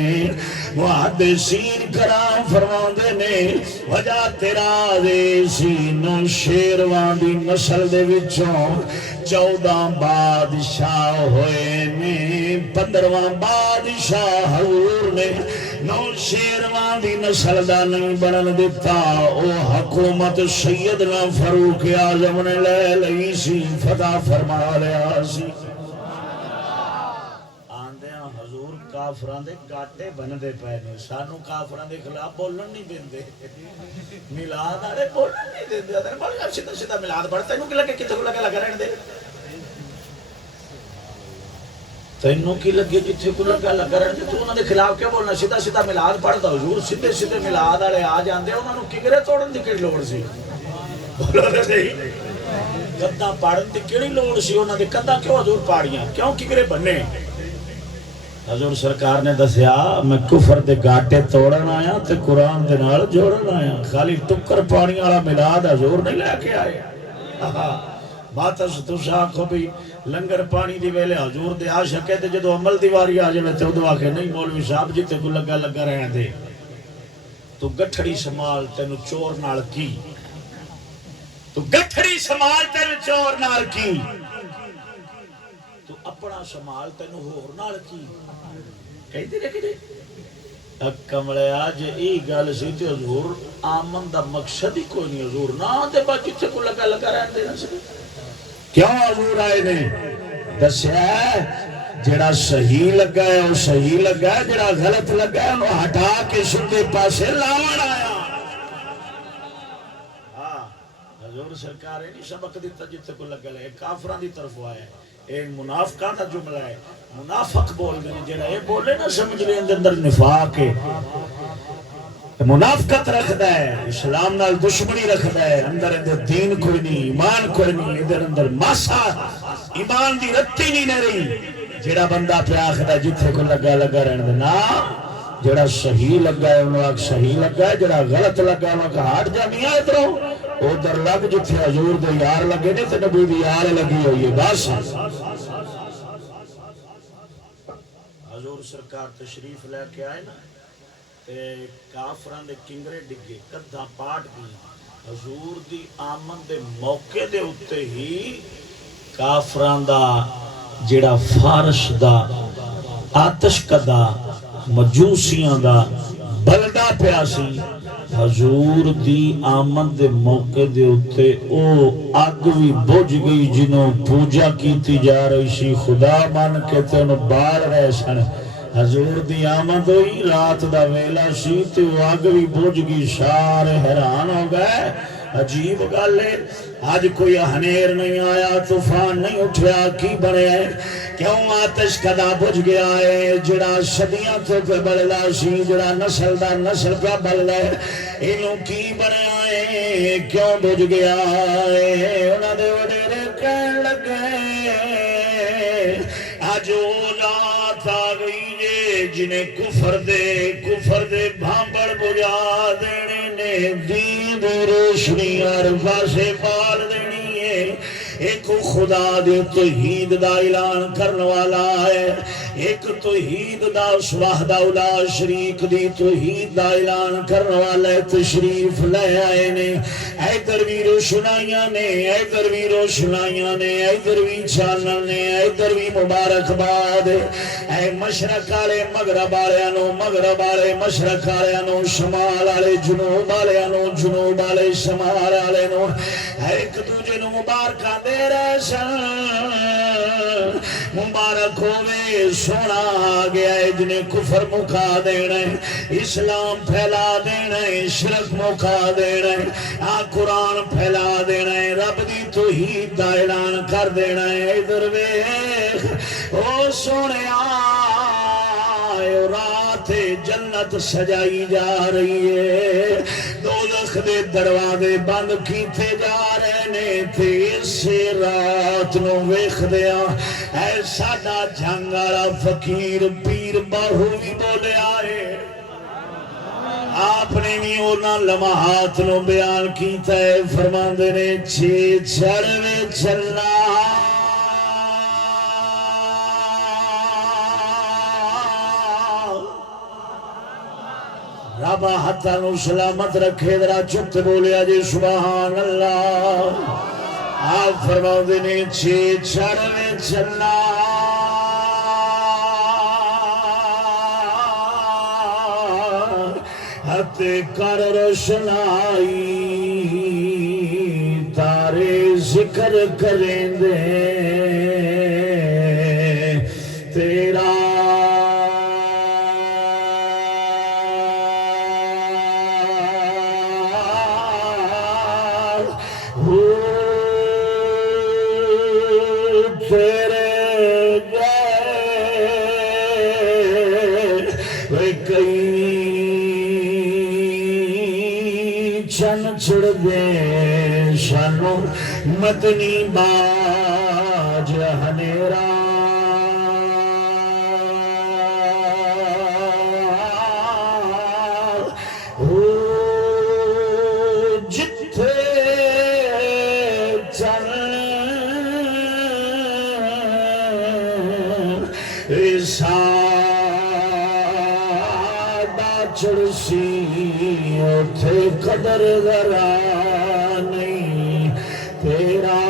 محدثین کرام فرماندے نے وجہ تیرا دے سینو شیروان دی نسل دے وچوں 14 بادشاہ ہوئے نے 15واں بادشاہ حضور نے نو شیروان دی نسل دا نہیں بنن دیتا او حکومت سیدنا فاروق اعظم نے لے لئی سی فتح فرما لیا سی آندیاں حضور کافران دے گاٹے بن دے پہنے سانو کافران دے خلاف بولن نہیں دین دے ملاد آرے بولن نہیں دین دے ادھر بول گا شدہ شدہ ملاد بڑھتا ہے انہوں کی لگے کتنے لگے لگا رہن دے تینوں کی لگے جتھے کو لگا لگا رہن دے تو انہوں نے خلاف کیا بولنا سیدھا سیدھا ملاد پڑھتا حضور سیدھے سیدھے ملاد آرے آ جاندے انہوں نے کگرے توڑن دی کڑی لوڑ سی بولو دے صحیح کدہ پاڑن دی کڑی لوڑ سی انہوں نے کدہ کیوں حضور پاڑیاں کیوں کگرے بننے حضور سرکار نے دسیا میں کفر دے گاٹے توڑن آیا تے قرآن دے نال جوڑن آیا خالی ٹکر پانی والا ملاد حضور نہیں لے کے آئے بات تو شاہ بھی لنگر پانی دی ویلے حضور دے عاشق ہے تے جدو عمل دیواری آ جائے تے ادو آکے نہیں مولوی صاحب جتے کو لگا لگا رہے دے تو گٹھڑی سمال تینو چور نال کی تو گٹھڑی سمال تینو چور نال کی تو اپنا سمال تینو ہور نال کی کہی دی رکھی دے کملے آج ای گال سی تے حضور آمن دا مقصد ہی کوئی نہیں حضور نا دے با جتے کو لگا لگا رہن دے نا سکے کیوں حضور آئے نے دسیا ہے جڑا صحیح لگا ہے وہ صحیح لگا ہے جڑا غلط لگا ہے وہ ہٹا کے سندے پاسے لاون آیا حضور سرکار نہیں سبق دیتا جتے کو لگا لے کافران دی طرف آیا ہے ایک منافقان دا جملہ ہے منافق بول گئے جڑا یہ بولے نہ سمجھ لیں اندر نفاق ہے منافقت رکھدا ہے اسلام نال دشمنی رکھدا ہے اندر دین کوئی نہیں ایمان کوئی نہیں ادھر اندر ماسا ایمان دی رتی نہیں رہی جڑا بندہ پہ آخدا جتھے کو لگا لگا رہن دے نا جڑا صحیح لگا ہے انہوں آگ صحیح لگا ہے جڑا غلط لگا ہے انہوں آگ ہٹ جا میاں ادھروں ادھر لگ جتھے حضور دے یار لگے نہیں تے نبی دی یار لگی ہوئی ہے بس حضور سرکار تشریف لے کے آئے نا تے کافران دے کنگرے ڈگے کدھا پاٹ گئی حضور دی آمن دے موقع دے اتے ہی کافران دا جڑا فارس دا آتش کدا مجوسیاں دا بلدہ پیاسی حضور دی آمد دے موقع دے اتے او آگ بھی بجھ گئی جنہوں پوجا کیتی جا رہی سی خدا مان کے تے انہوں بار رہے سن حضور دی آمد ہوئی رات دا ویلا سی تے وہ آگ بھی بجھ گئی سارے حیران ہو گئے عجیب گالے آج کوئی ہنیر نہیں آیا طوفان نہیں اٹھیا کی بڑے کیوں آتش کدا بجھ گیا ہے جڑا صدیاں تو پہ بلدا سی جڑا نسل دا نسل پہ بلدا ہے انہوں کی بڑے آئے کیوں بجھ گیا ہے انہوں دے وڈیرے کہن لگے آج او رات آ گئی جنہیں کفر دے بھامبڑ بجا دینے نے، دین دی روشنی ہر پاسے پال دینی ہے۔ ایک خدا دی توحید دا اعلان کرنے والا ہے، ایک توحید دا وحدہ لا شریک دی توحید دا اعلان کرنے والا ہے۔ تشریف لے آئے نے، ادھر بھی روشنائیاں نے، ادھر بھی روشنائیاں نے، ادھر بھی چانن نے، ادھر بھی مبارکباد۔ اے مشرق والے مغرب والےانو، مغرب والے مشرق والےانو، شمال والے جنوب والےانو، جنوب والے شمال والے نو، ایک دوجے نو مبارکاں دے رہے سن۔ مبارک ہوئے، سونا آ گیا ہے جنہیں کفر مکا دینا ہے، اسلام پھیلا دینا ہے، شرک مکا دینا ہے، قرآن پھیلا دینا ہے، رب دی توحید دا اعلان کر دینا ہے۔ ادھر ویکھ او سونے رات جنت سجائی جا رہی ہے، دوزخ دے دروازے بند کیتے جا رہے نے، تے اسے رات نو ویکھ دیا اے ساڈا جنگ والا فقیر پیر باہو بھی بولیا ہے۔ آپ نے بھی انہاں لمحات نو بیان کیتا ہے، فرماندے نے چھے چڑھوے چلا رب ہاتھاں نو سلامت رکھے، ذرا چپ بولیا جی سبحان اللہ۔ آپ فرماندے نے چھے چڑھوے چلا ہتے کر روشنائی، تارے ذکر کریں دے تیرا چھڑ دے شانو مدنی باج ہنیرا، جتھے چل سادہ چڑسی اتھے قدر ذرا نہیں تیرا،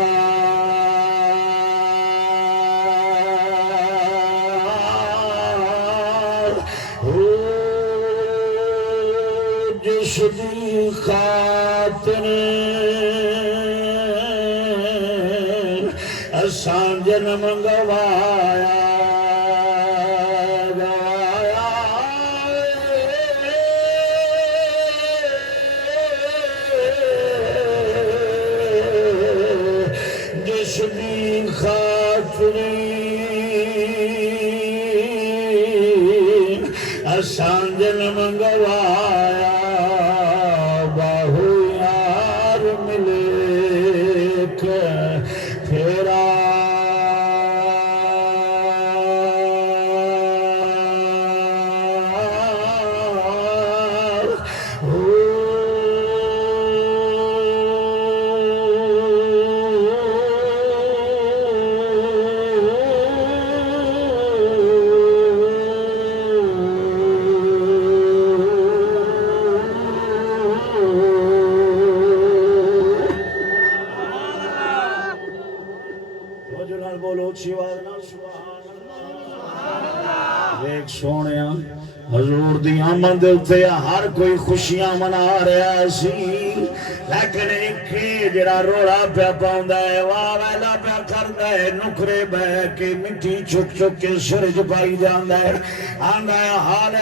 جس دی خاطر اساں جنم گوایا اساں جنم گوایا، باہو یار ملے پھیرا حضور دی آمد تے ہر کوئی خوشیاں منا رہا سی، لیکن ایک جڑا روڑا پیا پاؤندا ہے، واہ ویلا پیا کردا ہے، نکرے بہ کے مٹی چک چک کے سر چ پائی جاندا ہے، آندا ہے حال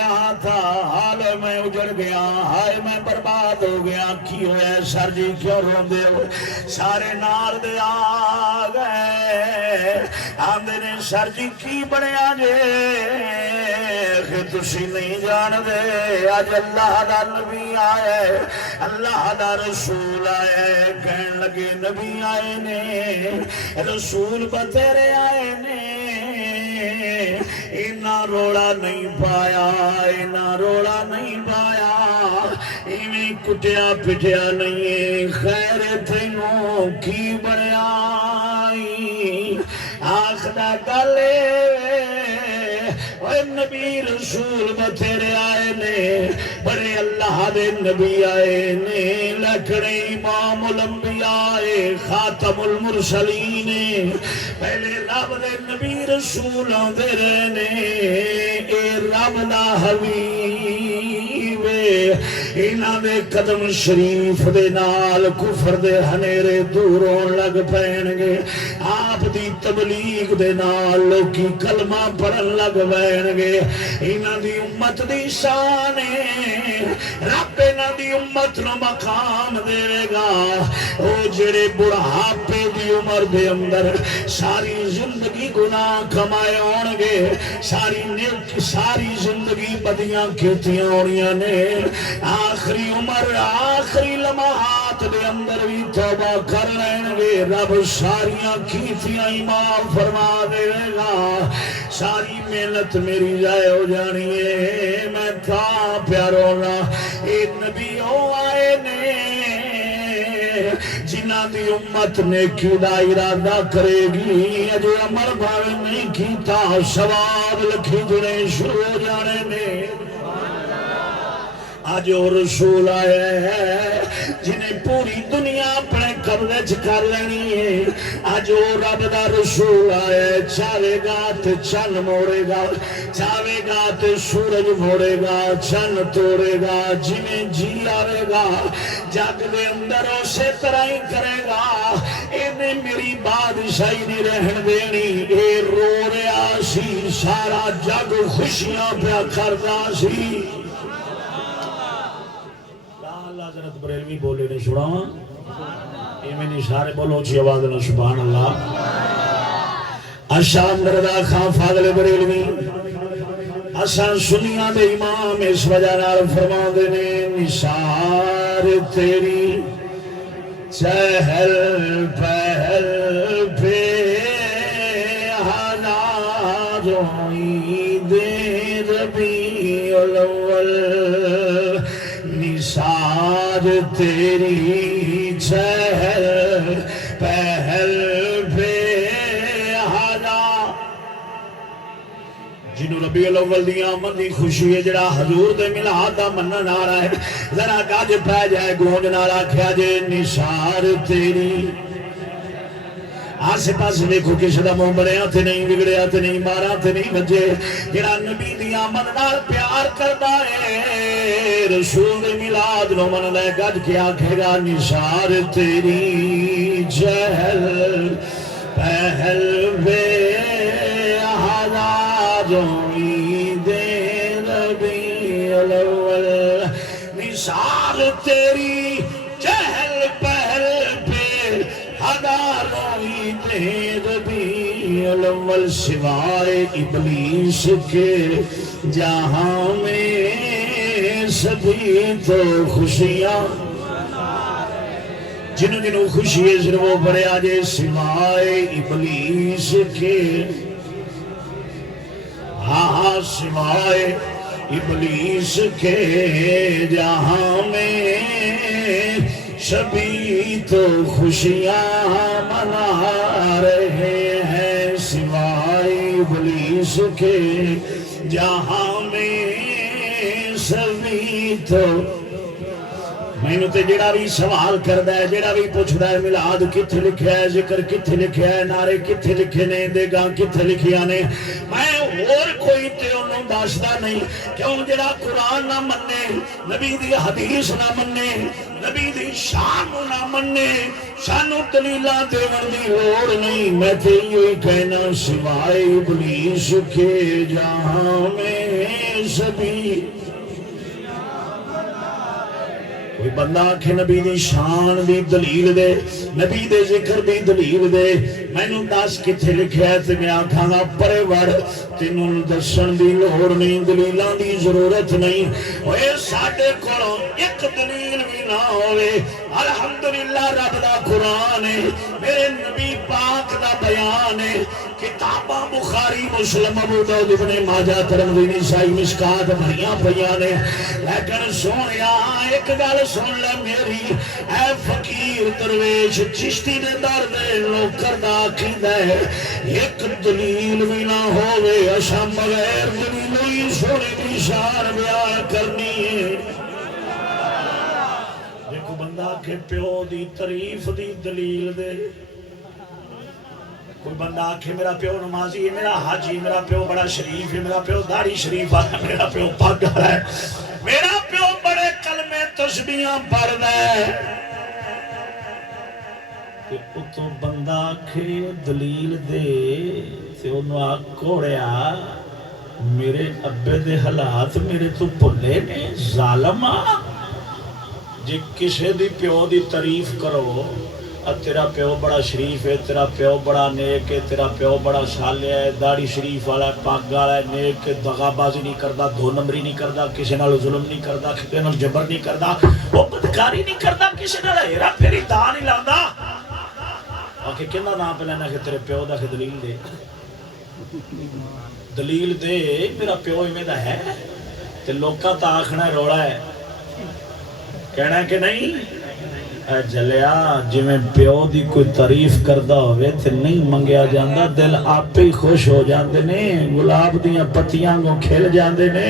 تھا، حال میں اجڑ گیا، ہائے میں برباد ہو گیا، کی ہویا سر جی کیوں روندے ہو؟ سارے نال دے آ گئے، آندے نے سر جی کی بنیا جے کہ تسی نہیں جان دے، آج اللہ دا نبی آئے، اللہ دا رسول آئے، کہن لگے نبی آئے نے، رسول بتیرے آئے نے، اینا روڑا نہیں پایا اینا روڑا نہیں پایا ایویں کٹیا پٹیا نہیں خیر تینوں کی بنیا آخدا گلے اے نبی رسول بتھیرے آئے نے بڑے اللہ دے نبی آئے نے لکھنے امام الانبیاء خاتم المرسلین پہلے رب دے نبی رسول آندے رہنے اے رب دا حبیب انہاں دے قدم شریف دے نال کفر دے ہنیرے دوروں لگ پین گے آپ دی تبلیغ دے نال لوکی کلمہ پڑھن لگ پین گے انہاں دی امت دی شان رب انہاں دی امت نو مقام دے گا او جڑے بڑھاپے دی عمر دے اندر ساری زندگی گناہ کمائے ہون گے ساری زندگی بدیاں کیتیاں ہونیاں نے آخری عمر آخری لمحات دے اندر بھی توبہ کر لیں گے رب ساریاں کیتیاں معاف فرما دے گا ساری محنت میری ضائع ہو جانی ہے میں تھا پیارونا اے نبی آئے نے جنہ دی امت نے کیڑا ارادہ کرے گی اجے عمل بھاوے نہیں کیتا ثواب لکھی جنے شروع ہو جانے نے آج وہ رسول آیا ہے جنہیں پوری دنیا اپنے قبضے کر لینی ہے آج وہ رب دا رسول آیا ہے چاہے گا تے چن موڑے گا چاہے گا تے سورج موڑے گا چن توڑے گا جنہیں جی آئے گا جگ دے اندر اسے طرح ہی کرے گا انہیں میری بادشاہی نہیں رہن دینی اے رو رہا سی سارا جگ خوشیاں پہ کردا سی حضرت بریلوی بولے نے چھوڑا یہ میں نے سارے بولو چی آواز نہ سبحان اللہ اشام رضا خان فاضل بریلوی اساں سنیاں دے امام اس وجہ نال فرما دے نے نثار تیری چہل پہل پہ ہزاروں عید ربیع الاول نثار تیری چہل پہل پہ ہزار جنہوں ربیع الاول دی آمد دی خوشی ہے جڑا حضور دے میلاد دا منن آ رہا ہے ذرا گاج پہ جائے گونج نال آکھیا جے نثار تیری آسے پاس دیکھو کسی دا منہ بڑیا تے نہیں بگڑیا تے نہیں مارا تے نہیں بجے جڑا نبی دی آمد نال پیار کردا ہے رسول دے میلاد نو من لے گج کے آکھے گا نثار تیری چہل پہل بے ہزاروں عید ربیع الاول نثار تیری چہل پہل پہ ہزاروں عید ربیع الاول سوائے ابلیس کے جہاں میں سبھی تو خوشیاں جنہوں جنہوں خوشی ہے صرف وہ بڑے آجے سوائے ابلیس کے ہاں سوائے ابلیس کے جہاں میں سبھی تو خوشیاں منا رہے ہیں سوائے ابلیس کے جہاں میں سبھی تو میں نے تے جڑا بھی سوال کردا ہے جڑا بھی پوچھدا ہے میلاد کتھے لکھیا ہے ذکر کتھے لکھیا ہے نعرے کتھے لکھے نے دیگاں کتھے لکھیاں نے میں اور کوئی تے انہوں دسدا نہیں کیوں جڑا قرآن نہ مننے نبی دی حدیث نہ مننے نبی دی شان نہ مننے سانو دلیلاں دیون دی لوڑ نہیں میں تے یہی کہنا سوائے ابلیس کے جہاں میں سبھی کوئی بندہ آکھے نبی دی شان دی دلیل دے نبی دے ذکر دی دلیل دے میں نو دس کتھے لکھیا ہے تے میں آکھاں گا پرے وڑ تینوں دسن دی لوڑ نہیں دلیلاں دی ضرورت نہیں اوے ساڈے کولوں ایک دلیل بھی نہ ہوئے الحمدللہ رب دا قرآن ہے، میرے نبی پاک دا بیان ہے، کتاباں بخاری مسلم ابو داؤد ابن ماجہ ترمذی نسائی مشکات بھریاں پڑیاں نے، لیکن سونیا ایک گل سن لے میری، اے فقیر درویش چشتی دے در دے نوکر دا عقیدہ ہے، ایک دلیل بھی نہ ہوئے اشا بغیر دلیل ہی سونے دی شان بیان کرنی ہے۔ ایک بندہ کے پیو دی تعریف دی دلیل دے، کوئی بندہ آکھے میرا پیو نمازی ہے، میرا حاجی، میرا پیو بڑا شریف ہے، میرا پیو داڑھی شریف ہے، میرا پیو پاک ہے، میرا پیو بڑے کلمے تسبیحاں پڑھدا ہے، تے اتوں بندہ آکھے دلیل دے تے انہوں آکھوڑیا میرے ابے دے حالات میرے تو بھلے نے ظالمہ، جے کسے دی پیو دی تعریف کرو، تیرا پیو بڑا شریف ہے، تیرا پیو بڑا نیک ہے، تیرا پیو بڑا صالح ہے، داڑھی شریف والا ہے، پاک والا ہے، نیک ہے، دغا بازی نہیں کردا، دو نمبری نہیں کردا، کسی نال ظلم نہیں کردا، کسی نال جبر نہیں کردا، وہ بدکاری نہیں کردا، کسی نال ہیرا پھیری دا نہیں لاندا۔ آکھے کہنا نام پہ لینا کہ تیرے پیو دا کہ دلیل دے، دلیل دے میرا پیو ایویں دا ہے، تے لوکاں تا آکھنا روڑا ہے، کہنا ہے کہ نہیں؟ اے جلیا جی میں پیو دی کوئی تعریف کردہ ہوئے تھے نہیں منگیا جاندہ، دل آپ ہی خوش ہو جاندے نے، گلاب دیاں پتیاں کو کھل جاندے نے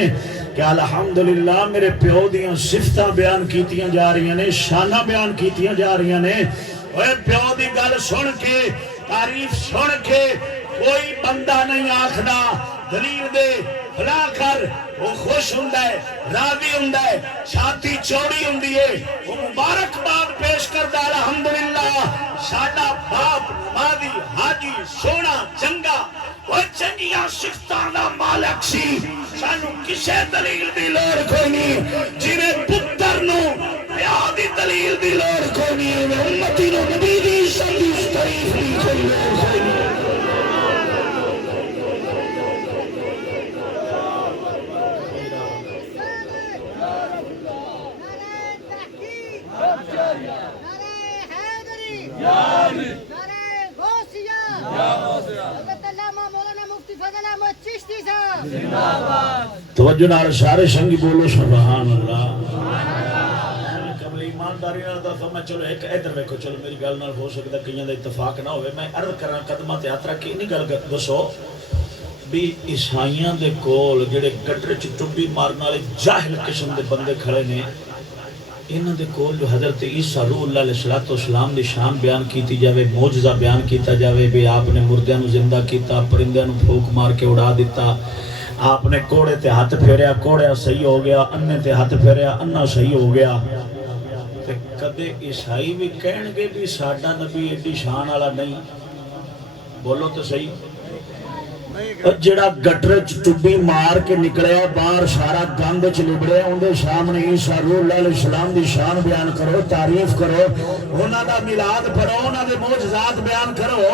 کہ الحمدللہ میرے پیو دیاں صفتاں بیان کیتیاں جا رہی ہیں، شانہ بیان کیتیاں جا رہی ہیں۔ اے پیو دی گل سن کے تعریف سن کے کوئی بندہ نہیں آکھدا دلیل دے بلا کر، وہ خوش ہوندہ ہے، راضی ہوندہ ہے، چھاتی چوڑی ہوندی ہے، وہ مبارک باد پیش کردہ الحمدللہ ساڈا باپ نمازی حاجی سونا چنگا، وہ چنگیاں صفتاں دا مالک سی، سانو کسے دلیل دی لوڑ کوئی نہیں، جنہیں پتر نو پیار دی دلیل دی لوڑ کوئی نہیں، امتی نو نبی دی سبھی تعریف دی کوئی لوڑ کوئی نہیں۔ توجہ نال سارے سنگی بولو سبحان اللہ۔ قبل ایمانداری نال دسو میں چلو ایک ادھر ویکھو، چلو میری گل نال ہو سکدا کئیاں دا اتفاق نہ ہوئے، میں عرض کراں قدماں تے ہاتھ رکھ کے نہیں گل دسو بھی عیسائیاں دے کول جڑے گٹر چ ٹبی مارن والے جاہل قسم دے بندے کھڑے نے، انہاں دے کول جو حضرت عیسیٰ روح اللہ علیہ السلام دی شان بیان کیتی جاوے، معجزہ بیان کیتا جاوے بھی آپ نے مردیاں نو زندہ کیتا، پرندیاں نو پھونک مار کے اڑا دیتا، آپ نے کوڑے تے ہاتھ پھیریا کوڑیا صحیح ہو گیا، اننے تے ہاتھ پھیریا اننا صحیح ہو گیا، تے کدے عیسائی بھی کہن گے بھی ساڈا نبی ایڈی شان والا نہیں؟ بولو تو صحیح۔ جڑا گٹر ٹبی مار کے نکلیا باہر سارا گند چ لبڑیا، اندے سامنے عیسیٰ روح اللہ علیہ السلام دی شان بیان کرو، تعریف کرو، انہاں دا میلاد پڑھو، انہاں دے معجزات بیان کرو۔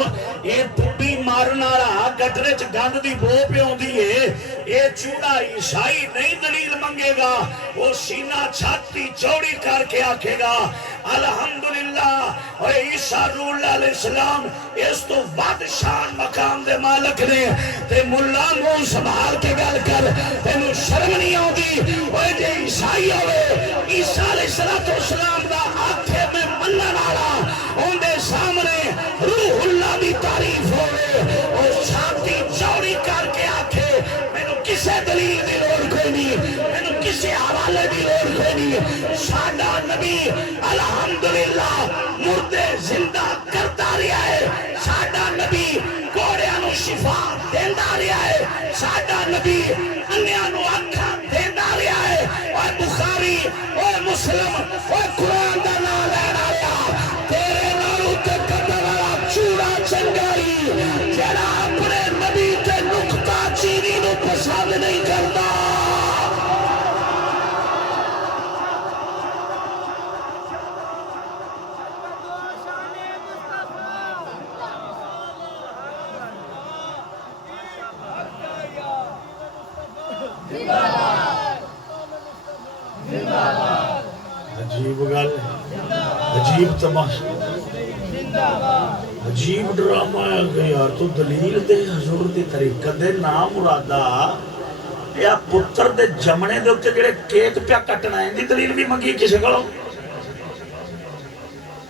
اے ٹبی مارن والا گٹر چ گند دی بو پیوندی ہے، اے چوڑا عیسائی نہیں دلیل منگے گا، وہ سینہ چھاتی چوڑی کر کے آکھے گا الحمدللہ اور عیسیٰ روح اللہ علیہ السلام اس تو ود شان مقام دے مالک نے، تے ملا منہ سنبھال کے گل کر، تینوں شرم نہیں آتی؟ اوے جے عیسائی ہوئے عیسیٰ علیہ السلام دا آکھے میں منن والا، ان دے سامنے روح اللہ دی تعریف ہوئے، اور چھاتی چوڑی کر کے آکھے مینوں کسے دلیل دی لوڑ کوئی نہیں، مینوں کسے حوالے دی لوڑ کوئی نہیں، ساڈا نبی الحمدللہ مردے زندہ کرتا رہا ہے، ساڈا نبی کوڑیاں نو شفا دیندا رہا ہے، ساڈا نبی انیاں نو اکھاں دیندا رہا ہے، اور بخاری اور مسلم اور قرآن دا نام لینا رہا، تیرے نالوں تے قدر والا چوڑا چنگاری جڑا اپنے نبی تے نقطہ چینی نو پسند نہیں کرتا۔ عجیب گل عجیب تماشا، عجیب ڈرامہ ہے کہ یار تو دلیل دے حضور دی طریقت دے نام مرادا یا پتر دے جمنے دے اتے جڑے کیک پیا کٹنا ہے دی دلیل بھی منگی کسے کرو؟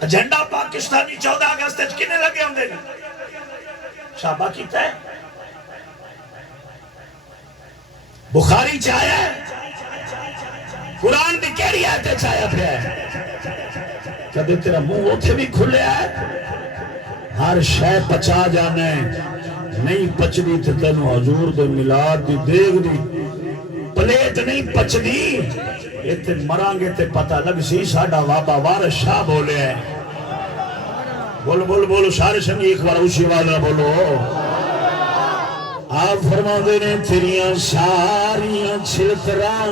جھنڈا پاکستانی 14 اگست کنے لگے ہوں دے شابہ کیتا ہے بخاری چاہیا ہے قرآن بھی کہہ رہا ہے چاہیا پہ ہے کدے تیرا منہ اوتھے بھی کھلے ہے ہر شے پچا جانے نہیں پچدی تے تینوں حضور دے میلاد دی دیگ دی پلیٹ نہیں پچدی ایتے مرانگے تے پتہ لگ سی ساڈا بابا وارث شاہ بولے ہیں بولو بولو بولو سارے سنگی ایک بار اسی والا بولو آپ فرما دے نے تیریاں ساریاں چھلتراں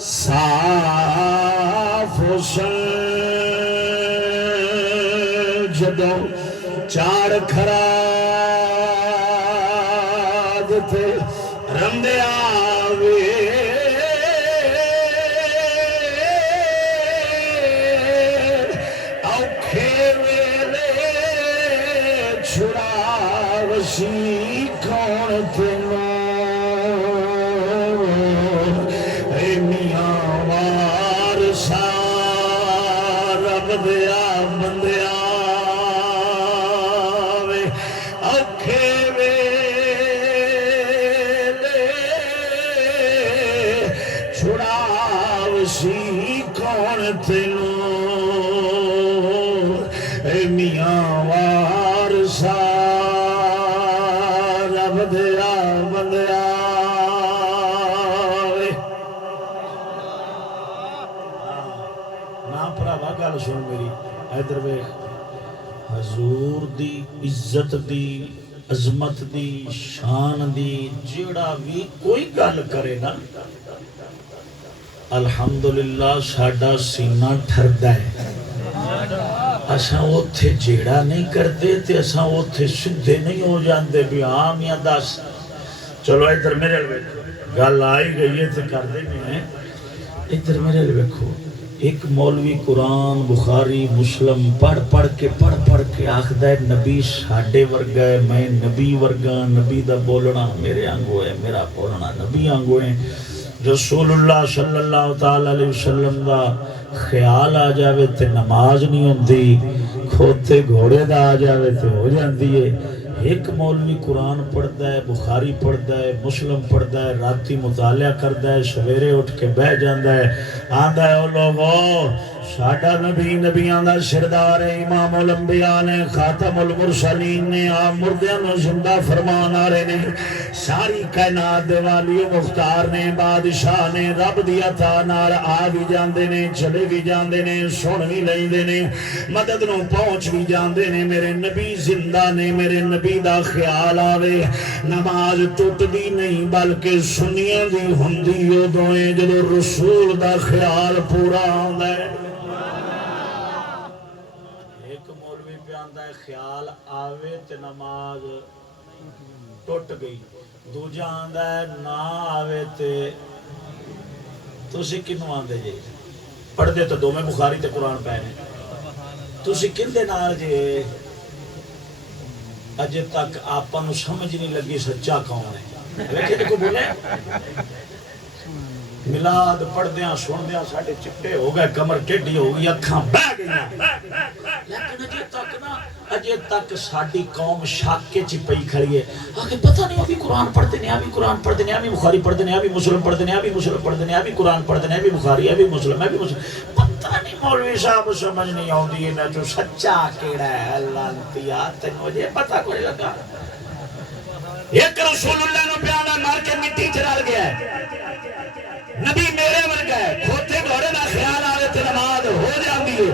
صاف حسن جدوں چاڑ کھراد تے رندے آوے اوکھے ویلے چھڑا وسی کون تینوں میاں وارثا رب دیا بندیا نا پراوا گل سن میری ادھر ویکھ حضور دی عزت دی عظمت دی شان دی جیڑا بھی کوئی گل کرے نا الحمدللہ ساڈا سینہ ٹھردا ہے اساں اوتھے جیڑا نہیں کرتے تے اساں اوتھے سدھے نہیں ہو جاندے بھی ہاں میاں دس چلو ادھر میرے ویکھو گل آئی گئی ہے تے کر دے میں ادھر میرے ویکھو ایک مولوی قرآن بخاری مسلم پڑھ کے آخدا ہے نبی ساڈے ورگا ہے میں نبی ورگا نبی دا بولنا میرے آنگو ہے میرا بولنا نبی آنگو ہے رسول اللہ صلی اللہ تعالی علیہ وسلم دا خیال آ جاوے تے نماز نہیں ہوندی کھوتے گھوڑے دا آ جاوے تے ہو جاندی ہے ایک مولوی قرآن پڑھدا ہے بخاری پڑھدا ہے مسلم پڑھدا ہے راتی مطالعہ کردا ہے سویرے اٹھ کے بہ جاندا ہے آندا ہے او لوگو ساڈا نبی نبیاں دا سردار ہے امام الانبیاء نے خاتم المرسلین نے آپ مردیاں نو زندہ فرمان آرے نے ساری کائنات دے والی مختار نے بادشاہ نے رب دی عطا نال آ بھی جاندے نے چلے بھی جاندے نے سن بھی لیندے نے مدد نو پہنچ بھی جاندے نے میرے نبی زندہ نے میرے نبی دا خیال آوے نماز ٹوٹ دی نہیں بلکہ سنیاں دی ہندی ادوں جدو رسول دا خیال پورا آندا ہے خیال آوے تے نماز ٹوٹ گئی دوجا آندا ہے نہ آوے تے تسی کنوں آندے جے پڑھ دے تو دو میں بخاری تے قرآن پہنے تسی کن دے نال جے اجے تک آپا نو سمجھ نہیں لگی سچا کون ہے لیکن کو بولے ملاد پڑھ دیاں سن دیاں ساڑھے چپٹے ہو گئے کمر ٹیڈی ہو گئی اکھاں بہ گئیاں لیکن اجے تک ساڑھی قوم شاکے چی پئی کھڑی ہے آگے پتہ نہیں ابھی قرآن پڑھتے ہیں ابھی قرآن پڑھتے ہیں ابھی بخاری پڑھتے ہیں ابھی مسلم پڑھتے ہیں ابھی مسلم پڑھتے ہیں ابھی قرآن پڑھتے ہیں ابھی بخاری ابھی مسلم پتہ نہیں مولوی صاحب سمجھ نہیں آؤں دی نا جو سچا کیڑا ہے اللہ انتیات مجھے پتہ کوئی لگا ایک رسول اللہ نے پیانا مار کے مٹی چرال گیا ہے نبی میرے ورگا ہے کھوتے گھوڑے نہ خیال آوے تے نماز ہو جاندی ہے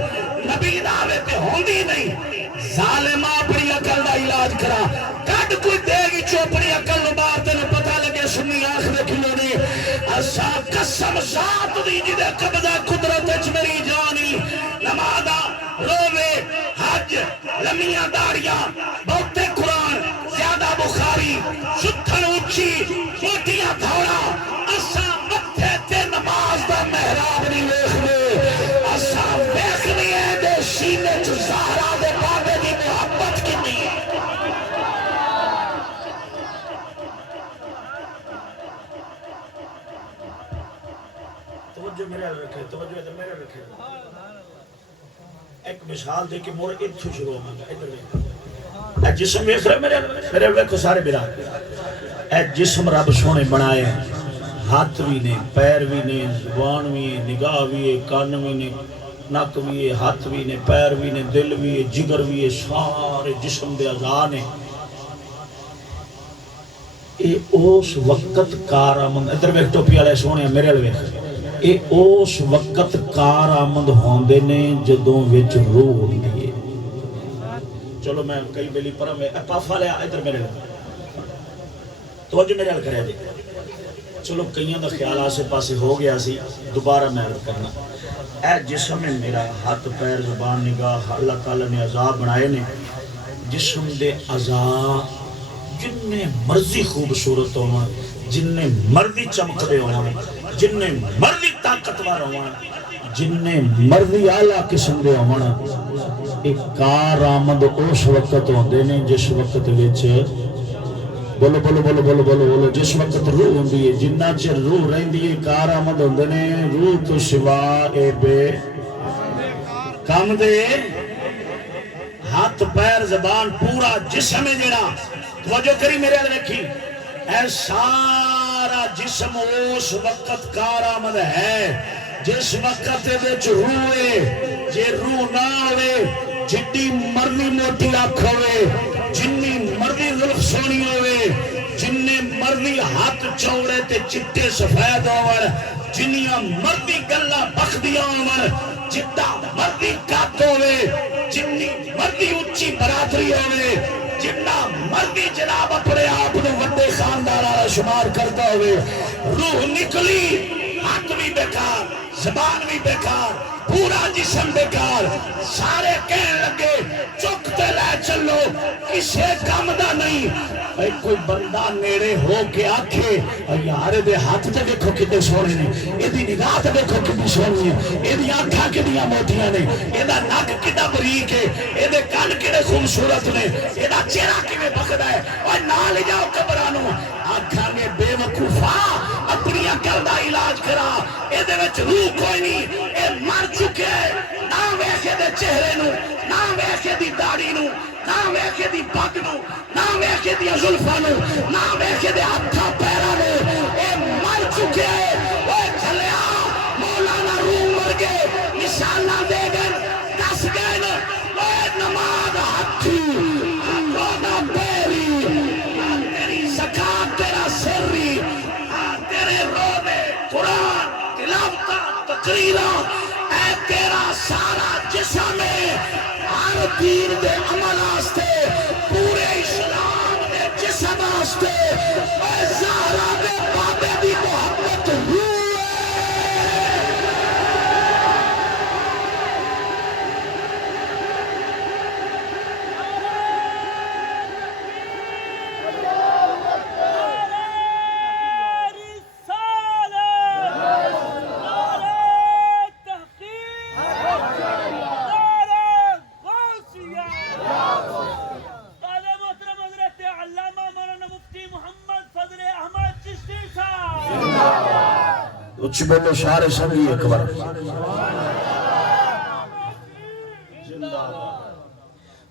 نبی نہ آوے تے ہوندی نہیں ظالمہ اپنی عقل دا علاج کرا کٹ کوئی دے گی چوپڑی عقل نو بار تینو پتہ لگے سنی آنکھ دیکھنو نہیں اسا قسم ذات دی جدے قبضہ قدرت اچ میری جانی نمازہ روے حج لمیاں داڑیاں بہتے قرآن زیادہ بخاری ستھن اچھی موٹیاں دھوڑا اسا متھے تے نماز دا محراب نہیں ویکھنے اسا میرے حال رکھے توجہ ادھر میرے رکھے ایک مثال دے کہ مور اتھو شروع ہو مانگا ادھر دیکھ اے جسم ویکھ رہے میرے ویکھو سارے میرا اے جسم رب سونے بنائے ہاتھ بھی نے پیر بھی نے زبان بھی ہے نگاہ بھی ہے کان بھی نے نک بھی ہے ہاتھ بھی نے پیر بھی نے دل بھی ہے جگر بھی ہے سارے جسم دے اعضاء نے اے اس وقت کارآمد ادھر ویکھ ٹوپی والے سونے میرے ال ویکھ اے اس وقت کارآمد ہوندے نے جدوں وچ روح ہوندی ہے چلو میں کئی بیلی پر میں پاف والے ادھر میرے توجہ میرے ال کرے جی چلو کئیاں دا خیال آسے پاسے ہو گیا سی دوبارہ میں عرض کرنا اے جسم میرا ہاتھ پیر زبان نگاہ اللہ تعالیٰ نے اعضاء بنائے نے جسم دے اعضاء جننے مرضی خوبصورت ہونا جننے مرضی چمکدے ہونا جننے مرضی طاقتور ہونا جننے مرضی اعلیٰ قسم دے ہونا ایک کارآمد اس وقت ہوندے نے جس وقت وچ بولو بولو بولو بولو بولو بولو جس وقت روح ہوندی ہے جنہ چر روح رہندی ہے کارآمد ہوندے نے روح تو سوا اے بے کام دے ہاتھ پیر زبان پورا جسم ہے جڑا توجہ کری میرے ال رکھی اے سارا جسم اس وقت کارآمد ہے جس وقت وچ روح ہے جے روح نہ ہوئے جتنی مرضی موٹی اکھ ہوئے جنی مرضی زلف سونی ہوئے جننے مرضی ہاتھ چوڑے تے چٹے سفید ہون جنیاں مرضی گلاں بخدیاں ہون جتا مرضی کات ہوئے جنی مرضی اونچی برادری ہوئے جنہ مرضی جناب اپنے آپ نے وڈے خاندان والا شمار کرتا ہوئے روح نکلی ہاتھ بھی بیکار زبان بھی بیکار پورا جسم بیکار سارے کہن لگے چکتے لے چلو کسے کام دا نہیں اے کوئی بندہ نیڑے ہو کے آکھے یار دے ہاتھ تے دیکھو کتنے سونے نے اے دی نگاہ تے دیکھو کتنی سونی ہے اے دی آنکھاں کتنی موٹیاں نے اے دا نک کتنا بریک ہے اے دے کان کتنے خوبصورت نے اے دا چہرہ کیویں بخدا ہے اوے نال لے جاؤ قبرانو آکھاں گے بے وقوفا اپنی عقل دا علاج کرا اے دے وچ روح کوئی نہیں اے مر چکے نہ ویکھے دے چہرے نو نہ ویکھے دی داڑھی نو نہ ویکھے دی پگ نو نہ ویکھے دی زلفاں نو نہ ویکھے دے ہتھاں پیراں نو اے مر چکے اوے کھلیا مولانا روح مر گئے نشانہ دے گئے دس گئے اوے نماز ہتھی روزہ پیری تیری زکات تیرا سری تیرے روزے قرآن تلاوتاں تقریراں اے تیرا سارا جسم ہے ہر دین دے عمل آستے پورے اسلام دے جسم آستے اے زہرا دے بابے دی محبت ہوئے اچھ بولو سارے سنگی ایک بار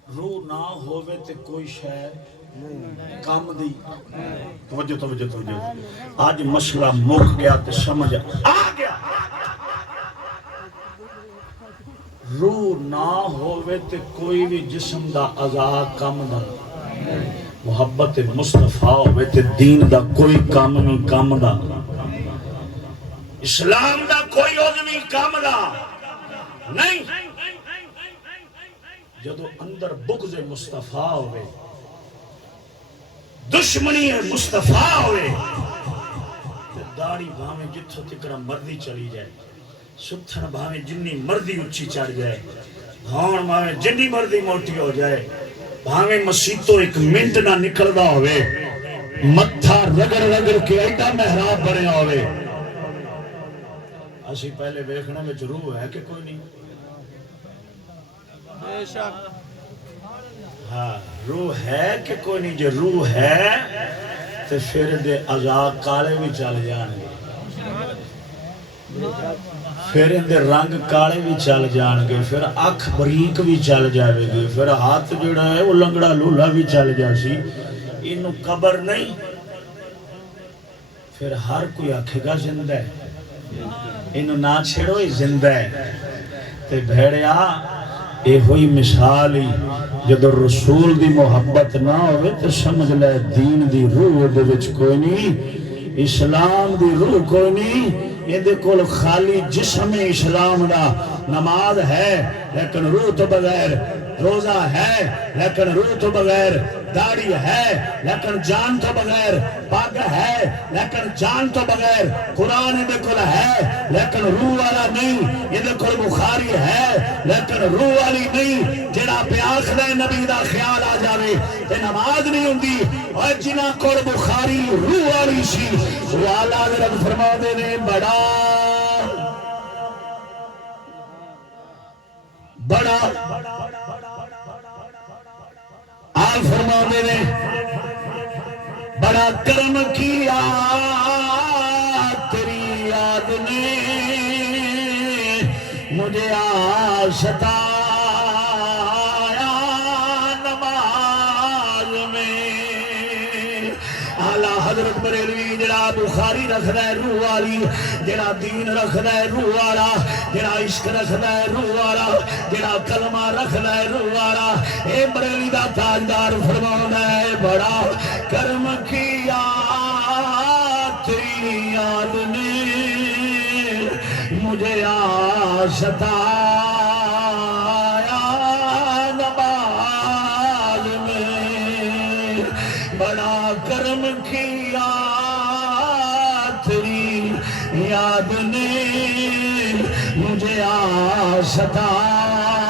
روح نہ ہوئے تے کوئی شے کام دی توجہ توجہ توجہ آج مسئلہ مک گیا تے سمجھ آ گیا روح نہ ہوئے تے کوئی بھی جسم دا اعضاء کام دا محبت مصطفیٰ ہوئے تے دین دا کوئی کام نہیں کام دا اسلام دا کوئی عظمی کام دا نہیں جدو اندر بغض مصطفیٰ ہوئے دشمنی مصطفیٰ ہوئے داڑھی بھاویں جتھو تکڑا مردی چلی جائے ستھن بھاویں جنی مردی اچھی چڑھ جائے بھاون بھاویں جنی مردی موٹی ہو جائے بھاویں مسیتوں ایک منٹ نہ نکلدا ہوئے متھا رگڑ رگڑ کے ایڈا محراب بنے ہوئے اسی پہلے ویکھنا میں روح ہے کہ کوئی نہیں بے شک ہاں روح ہے کہ کوئی نہیں جو روح ہے تو پھر دے اعضاء کالے بھی چل جان گے پھر ان دے رنگ کالے بھی چل جان گے، پھر اکھ بریک بھی چل جاوے گی، پھر ہاتھ جڑا ہے وہ لنگڑا لولا بھی چل جاسی، انہوں قبر نہیں، پھر ہر کوئی آکھے گا زندہ ہے، انہوں نہ چھڑو ہی زندہ ہے۔ تے بھیڑیا اے ہوئی مثال ہی جدو رسول دی محبت نہ ہوئے تو سمجھ لے دین دی روح دے وچ کوئی نہیں، اسلام دی روح کوئی نہیں، یہ دے کول خالی جسم اسلام دا، نماز ہے لیکن روح تو بغیر، روزہ ہے لیکن روح تو بغیر، داڑھی ہے لیکن جان تو بغیر، پاگ ہے لیکن جان تو بغیر، قرآن دے کول ہے لیکن روح والا نہیں، یہ دے کول بخاری ہے لیکن روح والی نہیں، جڑا پہ آخر نبی دا خیال آ جاوے تے نماز نہیں ہوندی، اور جنہ کول بخاری روح والی سی وہ اعلیٰ حضرت فرما دے نے بڑا آل فرما دے نے بڑا کرم کیا تیری یاد نے مجھے ستایا نماز میں۔ اعلیٰ حضرت بریلوی جڑا بخاری رکھدا ہے روح والی، جڑا دین رکھدا ہے روح والا، جڑا عشق رکھدا ہے روح والا، جڑا کلمہ رکھدا ہے روح والا، اے بریلی دا تاجدار فرماؤندا ہے بڑا کرم کیا تیری یاد نے مجھے ستایا نماز میں، بڑا کرم کیا تیری یاد نے مجھے ستایا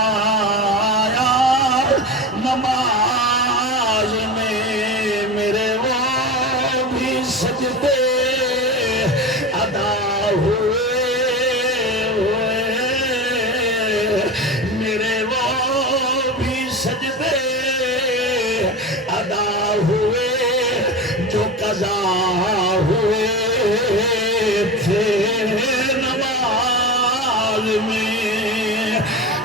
نماز میں، میرے وہ بھی سجدے ادا ہوئے، میرے وہ بھی سجدے ادا ہوئے جو قضا ہوئے تھے نماز میں۔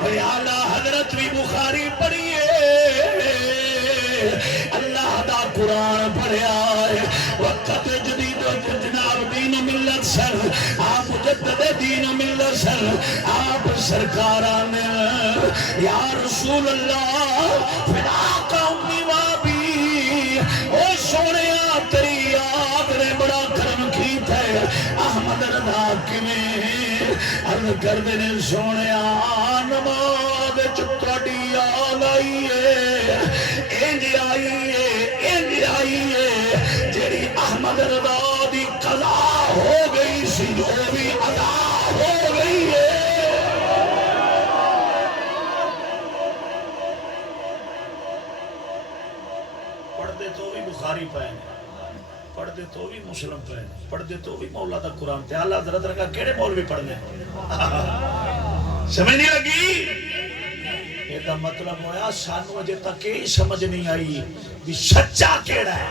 اعلیٰ حضرت بھی بخاری پڑھیے، اللہ دا قرآن پڑھیا ہے، وقت جدید جناب دین ملت سر، آپ مجدد دین ملت سر، آپ سرکاران یا رسول اللہ فداک امی وابی، او سونیا تیری یاد نے بڑا کرم کیتا ہے۔ احمد رضا کیویں عرض کردے نے سونیا نماز تہاڈی یاد آئی ہے، انج آئی ہے، انج آئی ہے جیڑی احمد رضا دی قضا ہو گئی سی وہ بھی ادا ہو گئی ہے۔ پڑھتے تو بھی بخاری پہ پڑھتے تو بھی مسلم پہ پڑھتے تو بھی مولا دا قرآن تے اعلیٰ حضرت رکھا کیڑے مولوی پڑھنے سمجھ نہیں لگی؟ یہ دا مطلب ہویا سانو اجے تک ہی سمجھ نہیں آئی بھی سچا کیڑا ہے۔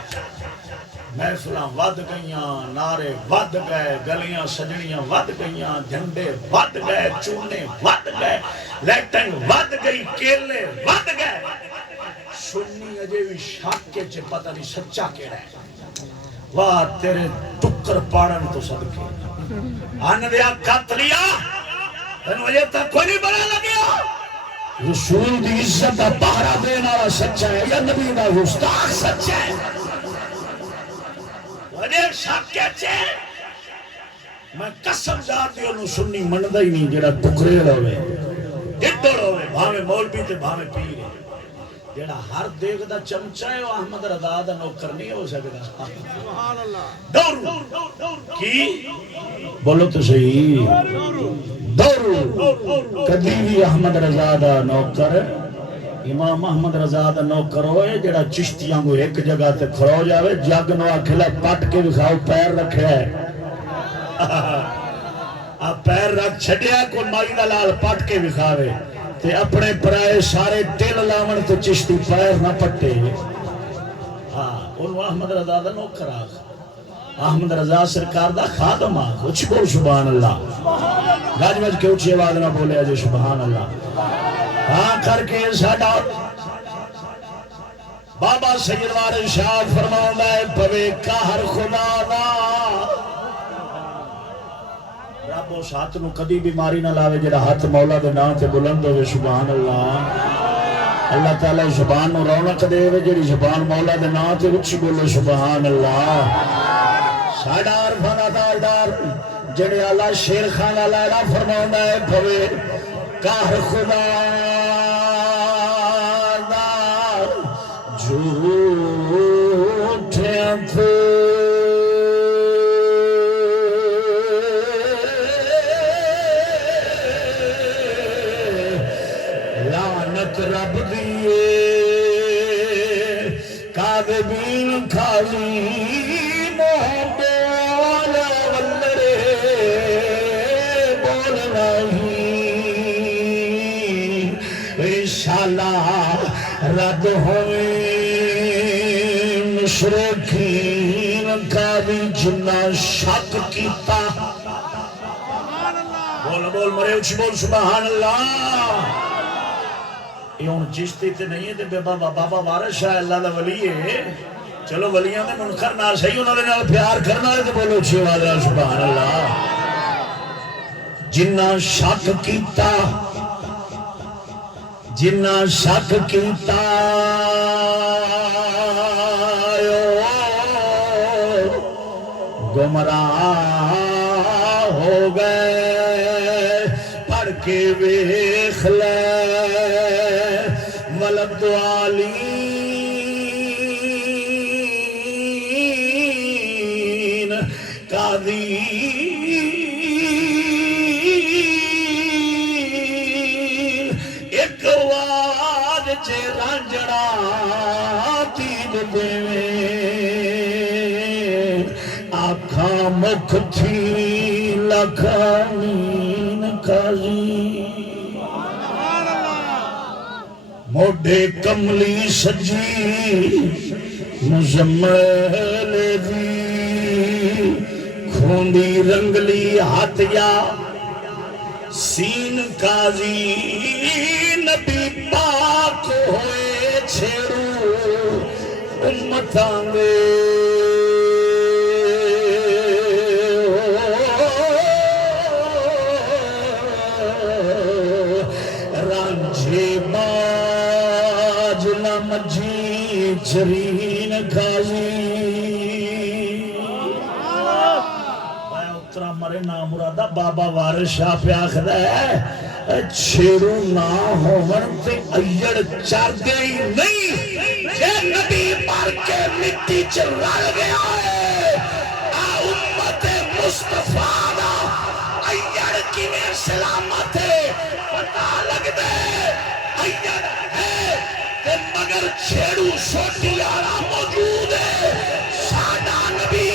محفلاں ود گئیاں، نعرے ود گئے، گلیاں سجڑیاں ود گئیاں، جھنڈے ود گئے، چونے ود گئے، لیٹن ود گئی، کیلے ود گئے، سنی اجے بھی شک کے چے پتہ نہیں سچا کیڑا ہے۔ واہ تیرے ٹکر پاڑن تو صدقے آن دیا کت لیا تینو اجے تک کوئی نہیں بڑا لگیا۔ رسول دی عزت دا پہرا دینا والا سچا ہے یا نبی دا گستاخ سچا ہے؟ وجہ شک کے چے میں قسم ذات دی انہوں سنی مندا ہی نہیں جڑا ٹکرے ہوئے ڈڈڑ ہوئے بھاوے مولوی تے بھاوے پیر ہے، جڑا ہر دیکھ دا چمچہ ہے وہ احمد رضا دا نوکر نہیں ہو سکتا۔ دور کی بولو تو صحیح، دور کدی بھی احمد رضا دا نوکر امام احمد رضا دا نوکر ہوئے جڑا چشتیاں کو ایک جگہ تے کھڑو جاوے جگ نو آکھلا پٹ کے دکھاؤ پیر رکھے ہے، آپ پیر رکھ چھڑیا کوئی مائی دا لال پٹ کے دکھاوے تے اپنے پرائے سارے دل لاون تو چشتی پیر نہ پٹے۔ ہاں انہوں احمد رضا دا نوکر آخ احمد رضا سرکار دا خادم آ کچھ بول سبحان اللہ گج بج کے اچھی آواز نہ بولے اجے سبحان اللہ ہاں کر کے ساڈا بابا سید وارث شاہ فرماؤندا ہے پوے قہر خدا دا رب اس ہاتھ نو کدی بیماری نہ لاوے جڑا ہاتھ مولا دے نام تے بلند ہوے سبحان اللہ اللہ تعالی زبان نو رونق دے وے جڑی زبان مولا دے نام تے اچھی بولے سبحان اللہ ساڈا عرفاں دا تاجدار جڑے اللہ شیر خان اللہ فرماوندا ہے پوے قہر خدا دا جھوٹیاں تھے لعنت رب دیے کاذبین کھالی رد ہوئے مشرکین کا بھی جنہ شک کیتا بول بول مرے اچھ بول سبحان اللہ یہ ان چشتی تے نہیں ہے تے بابا وارث شاہ اللہ دا ولی ہے چلو ولیاں دے منکر نہ صحیح انہوں نے نال پیار کرنا ہے تے بولو اچھی آواز سبحان اللہ جنہ شک کیتا جنہ شک کیتا گمراہ ہو گئے پڑھ کے ویکھ لے ولد عالین قاضی چے رانجڑا تین دیویں آنکھاں مکھ تھی لکھانین قاضی موڈے کملی سجی مزمل دی کھوندی رنگلی ہاتھیا سین قاضی نبی پاک ہوئے چھڑو امتاں دے رانجھے باج نمجھی چرین قاضی مرے نام مرادہ بابا وارث شاہ پہ آخر ہے چھیڑو نہ ہون تے ایڑ چار گئی نہیں جے نبی مار کے مٹی چرال گیا ہے امت مصطفیٰ دا ایڑ کی میں سلامت ہے پتہ لگ دے ایڑ ہے تے مگر چھیڑو سوٹی آرہ موجود ہے سادہ نبی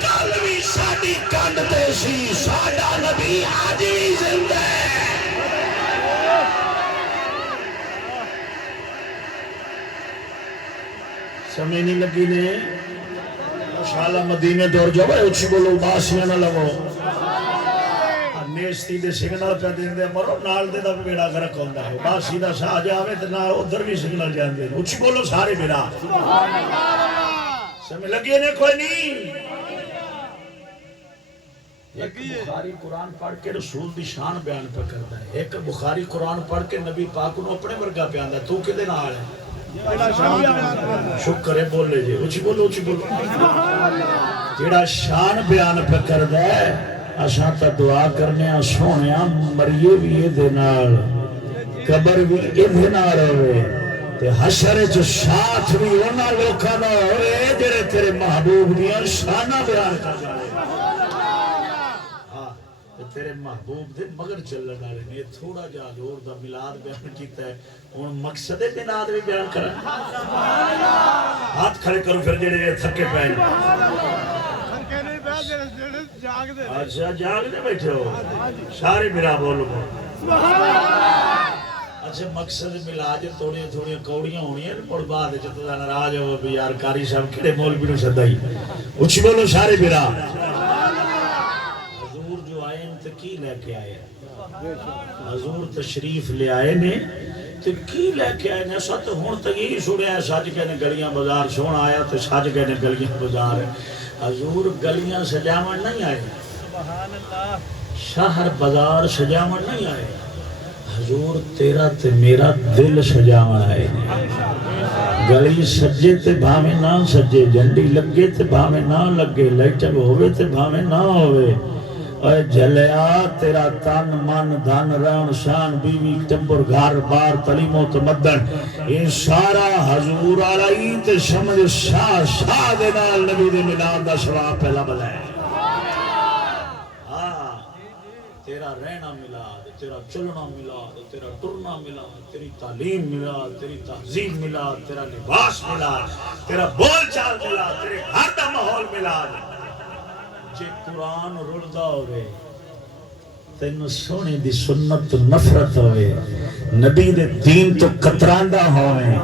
کالوی ساڑی کانڈتے سی ساڑا نبی آج بھی زندہ ہے سمیں نہیں لگی نے شالہ مدینے دور جو بھائی اچھی بولو باسیاں نہ لگو نیستی دے سگنل پہ دیں دے مرو نال دے دا بیڑا گرک ہوندہ ہے باسی دا سا جاوے تے نہ ادھر بھی سگنل جان دے اچھی بولو سارے بیڑا سمیں لگی نے کوئی نہیں ایک بخاری قرآن پڑھ کے رسول دی شان بیان پہ کرتا ہے ایک بخاری قرآن پڑھ کے نبی پاک انہوں اپنے ورگا پہ آندہ ہے تو کدے نال ہے شکر ہے بول لے جے اچھی بولو جیڑا شان بیان پہ کرتا ہے اساں تا دعا کرنے سونے مریے بھی یہ دے نال قبر بھی یہ نال ہوئے تے حشر جو ساتھ بھی انہاں لوکاں دا ہوئے جڑے تیرے محبوب دیاں شاناں بیان کر جائے تیرے محبوب دے مگر چلنے والے نے تھوڑا جا حضور دا میلاد بیان کیتا ہے اور مقصد میلاد بھی بیان کرا ہاتھ کھڑے کرو پھر جڑے تھکے پے اچھا جاگ دے بیٹھے ہو سارے میرا بولو اچھا مقصد میلاد تھوڑی تھوڑی کوڑیاں ہونی ہیں اور بعد چتو ناراض ہو بھی یار کاری صاحب کیڑے مولوی نو سدائی اچھی بولو سارے برا حضور جو آئے ان تو کی لے کے آئے حضور تشریف لے آئے نے تو کی لے کے آئے نے ساتھ ہون تک ہی سنیا ہے ساج کے نے گلیاں بازار سونا آیا تو ساج کے نے گلیاں بازار حضور گلیاں سجاون نہیں آئے شہر بازار سجاون نہیں آئے حضور تیرا تے میرا دل سجاون آئے گلی سجے تے بھاویں نہ سجے جنڈی لگے تے بھاویں نہ لگے لائٹر ہوئے تے بھاویں نہ ہوئے اے جلیا تیرا تن من دھن رہن شان بیوی ٹبر گھر بار تعلیم و تمدن یہ سارا حضور علیہ تے سمجھ شاہ دے نال نبی دے ملاد دا ثواب پہلا بلائے تیرا رہنا ملاد تیرا چلنا ملاد تیرا ٹرنا ملاد تیری تعلیم ملاد تیری تہذیب ملاد تیرا لباس ملاد تیرا بول چال ملاد تیرے گھر دا ماحول ملاد جے قرآن رڑدا ہوئے تینوں سونے دی سنت تو نفرت ہوئے نبی دے دین تو قطراندہ ہوئے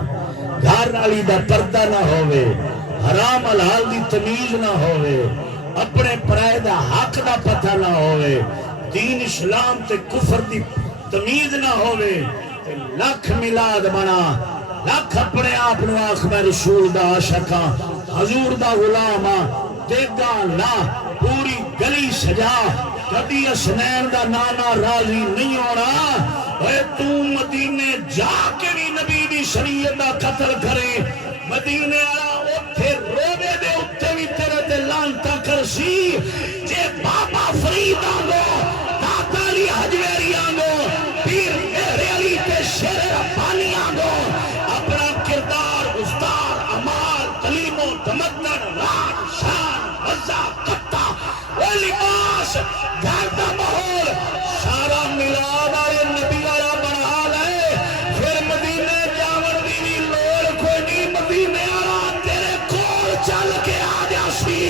گھر والی دا پردہ نہ ہوئے حرام حلال دی تمیز نہ ہوئے اپنے پرائے دا حق دا پتہ نہ ہوئے دین اسلام تے کفر دی تمیز نہ ہوئے لکھ ملاد بنا لکھ اپنے آپ نو آخ میں رسول دا عاشقاں حضور دا غلام دیگا لا پوری گلی سجا کبھی اسنین دا نانا راضی نہیں ہونا اے تو مدینے جا کے بھی نبی دی شریعت دا قتل کرے مدینے آلا اتھے روبے دے اتھے بھی تیرے دے لانتا کرسی جے بابا فرید آنگو داتا علی حجویری آنگو پیر میرے علی تے شیر ربانی آنگو اپنا کردار افطار عمال تعلیم و تمدن رات شان وزا قطع وہ لباس گھر دا ماحول سارا ملاد آئے نبی آیا بنا لے پھر مدینے جاون دی بھی لوڑ کوئی نہیں مدینے آیا تیرے کول چل کے آ جاسی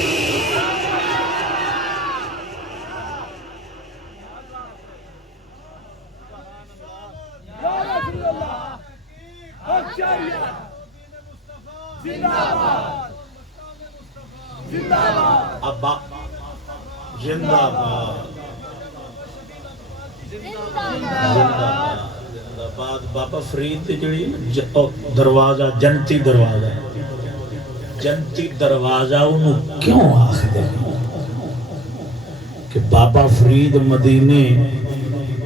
ابا زندہ باد بابا فرید جڑی دروازہ جنتی دروازہ جنتی دروازہ انہوں کیوں آخ دے کہ بابا فرید مدینے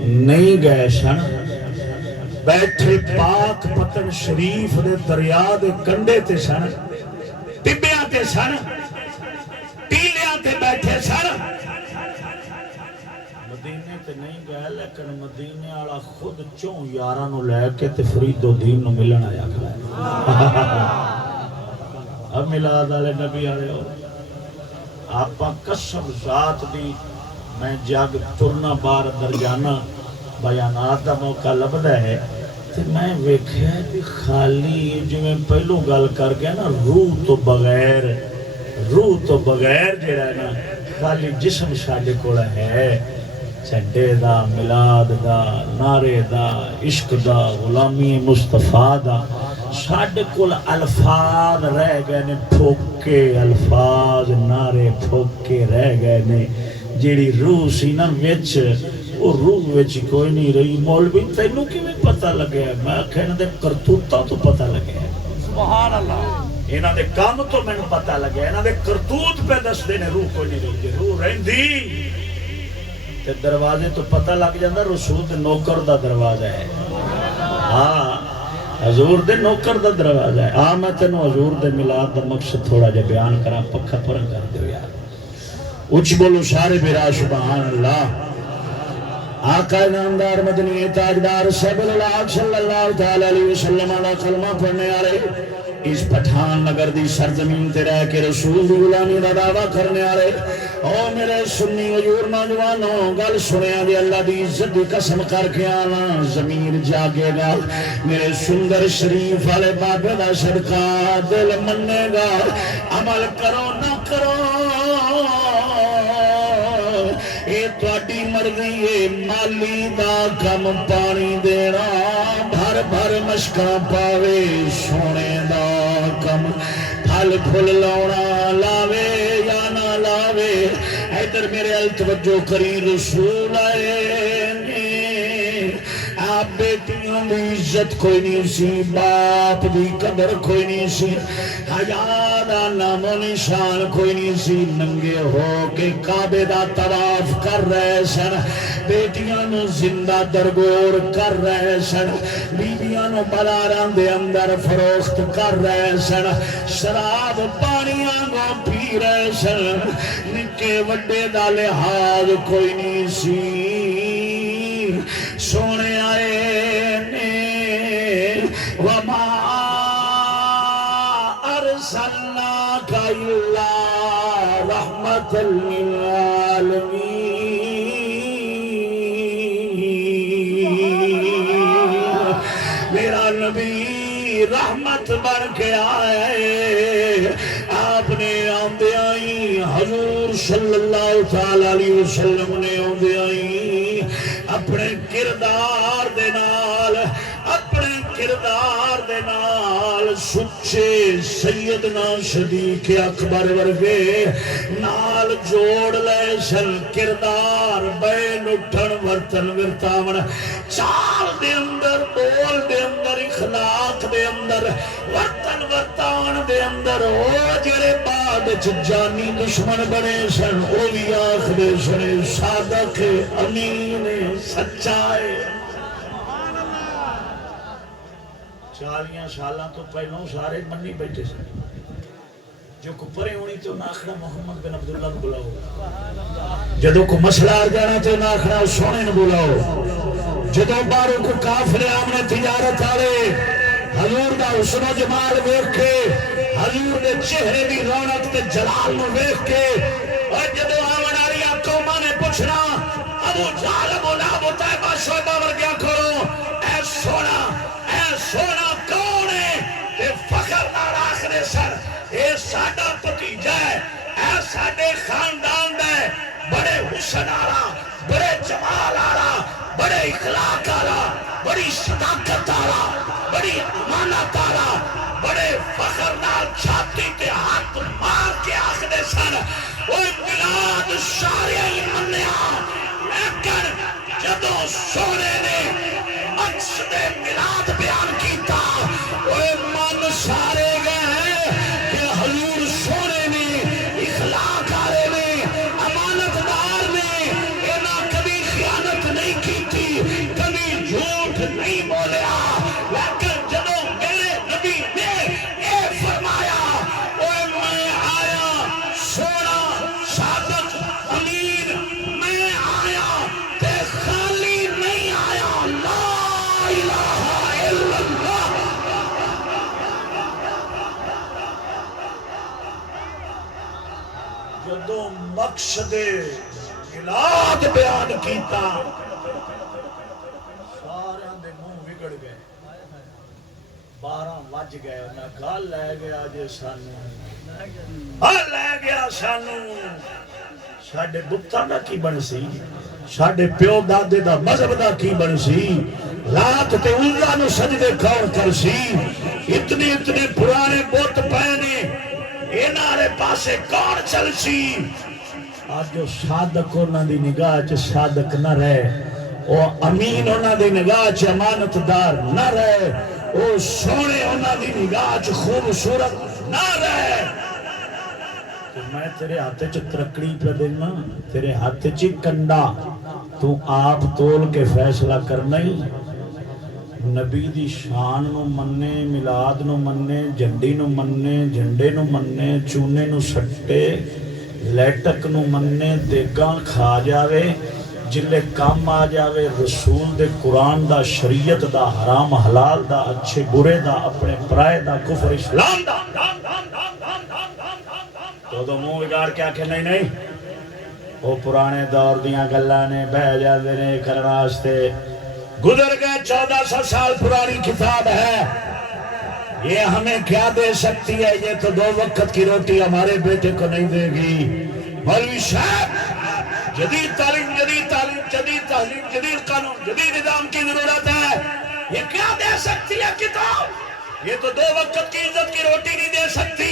نہیں گئے سن بیٹھے پاک پتن شریف دے دریا دے کنڈے تے سن ٹبیاں تے سن ٹیلیاں تے بیٹھے سن مدینے تے نہیں گئے لیکن مدینے آلا خود چوں یاراں نو لے کے تے فرید و دین نو ملن آیا کھڑا ہے اب ملاد آلے نبی آلے ہو آپاں قسم ذات دی میں جاگ ترنا بار در جانا بیانات دا موقع لبدا ہے تے میں ویکھیا کہ خالی جو میں پہلو گل کر گیا نا روح تو بغیر جڑا ہے نا خالی جسم ساڈے کول ہے چڈے دا ملاد دا نعرے دا عشق دا غلامی مصطفیٰ دا ساڈے کول الفاظ رہ گئے نے پھوکے الفاظ نعرے پھوکے رہ گئے نے جیڑی روح سی نا وچ وہ روح وچ کوئی نہیں رہی مولوی تینوں کیویں پتہ لگیا میں کہنا دے کرتوتاں تو پتہ لگیا سبحان اللہ انہاں دے کام تو مینوں پتہ لگیا انہاں دے کرتوت پہ دس دے نے روح کوئی نہیں رہی جے روح رہندی تے دروازے تو پتہ لگ جاندا رسول دے نوکر دا دروازہ ہے ہاں حضور دے نوکر دا دروازہ ہے میں تینوں حضور دے ملاد دا مقصد تھوڑا جا بیان کراں پکھا پرن کر دیو یار اچھ بولو سارے میرا سبحان اللہ آقا نامدار مدنی تاجدار صلی اللہ علیہ وسلم علیہ کلمہ پڑھنے آ رہے اس پٹھان نگر دی سرزمین تے رہ کے رسول دی غلامی دا دعویٰ کرنے آ رہے او میرے سنی وجور نوجوانوں گل سنیا دی اللہ دی عزت دی قسم کر کے آنا ضمیر جاگے گا میرے سندر شریف والے بابے دا صدقہ دل مننے گا عمل کرو نہ کرو اے تواڈی مرضی ہے مالی دا کم پانی دینا بھر بھر مشکاں پاوے سونے دا کم پھل پھل لاؤنا لاوے یا توجہ کری رسول آئے نے آپ بیٹیاں دی عزت کوئی نہیں سی باپ دی قدر کوئی نہیں سی حیا دا نام و نشان کوئی نہیں سی ننگے ہو کے کعبے دا طواف کر رہے سن بیٹیاں نو زندہ درگور کر رہے سن بیویاں نو بلاراں دے اندر فروخت کر رہے سن شراب پانیاں کو پی رہے سن نکے وڈے دا لحاظ کوئی نہیں سی سونے آئے نے وما ارسلناک الا رحمت للعالمین میرا نبی رحمت بن کے آئے آپ نے آندے آئی حضور صلی اللہ علیہ وسلم نے آندے آئی اپنے کردار دے نال سچے سیدنا صدیق اکبر ورگے نال جوڑ لے سن کردار بین اٹھن ورتن ورتاون چال دے اندر بول دے اندر اخلاق دے اندر ورتن ورتان دے اندر او جڑے بعد جانی دشمن بنے سن او بھی آخدے سن صادق امین سچائے 40 سالاں تو پہلوں سارے منی بیٹھے سن جو کو پرے ہونی تو ناخنا محمد بن عبداللہ کو بلاؤ جدو کو مسئلہ آ جانا تو ناخنا سونے نے بلاؤ جدو باروں کو کافر آمنے تجارت آلے حضور دا حسن و جمال دیکھ کے حضور دے چہرے دی رونق تے جلال نو دیکھ کے اور جدو آمن آریا قومہ نے پوچھنا ابو جہل ابو لہب و طیبہ شعبہ ورگیا کرو اے سونا کون ہے تے فخر نال آخرے سر اے ساڈا بھتیجا ہے اے ساڈے خاندان دا ہے بڑے حسن آلا بڑے جمال آلا بڑے اخلاق آلا بڑی صداقت آلا بڑی امانت آلا بڑے فخر نال چھاتی تے ہاتھ مار کے آخرے سر اوہ ملاد سارے ہی منیا لیکن جدو سونے نے مقصد ملاد بیان کیتا اوہ من سارے گئے کہ حضور سونے نے اخلاق آرے نے امانت دار نے اینا کبھی خیانت نہیں کی تھی کبھی جھوٹ نہیں بولیا لیکن جدو میرے نبی نے اے فرمایا اوہ میں آیا سونا صادق امین میں آیا تے خالی نہیں آیا لا الہ الا اللہ جدو مقصد ملاد بیان کیتا سارے دے منہ بگڑ گئے 12 وج گئے انہاں کہا لے گیا جے سانو لے گیا سانو ساڈے بتاں دا کی بن سی ساڈے پیو دادے دا مذہب دا کی بن سی رات تے عزا نو سجدے کون کر سی اتنے پرانے بت پے نے انہارے پاسے کون چل سی آج جو صادق انہاں دی نگاہ چ صادق نہ رہے او امین انہاں دی نگاہ چ امانت دار نہ رہے او سونے انہاں دی نگاہ چ خوبصورت نہ رہے تو میں تیرے ہاتھ چ ترکڑی پہ دینا تیرے ہاتھ چ کنڈا تو آپ تول کے فیصلہ کرنا ہی نبی دی شان نو مننے میلاد نو مننے جھنڈی نو مننے جھنڈے نو مننے چونے نو سٹے لیٹک نو مننے دیگاں کھا جاوے جلے کام آ جاوے رسول دے قرآن دا شریعت دا حرام حلال دا اچھے برے دا اپنے پرائے دا کفر اسلام دا تو منہ بگاڑ کے آکھے نہیں وہ پرانے دور دیاں گلاں نے بہ جاندے نے کرنا واسطے گزر گئے 1400 سال پرانی کتاب ہے یہ ہمیں کیا دے سکتی ہے یہ تو 2 وقت کی روٹی ہمارے بیٹے کو نہیں دے گی مولوی صاحب جدید تعلیم جدید تہذیب جدید قانون جدید نظام کی ضرورت ہے یہ کیا دے سکتی ہے کتاب یہ تو 2 وقت کی عزت کی روٹی نہیں دے سکتی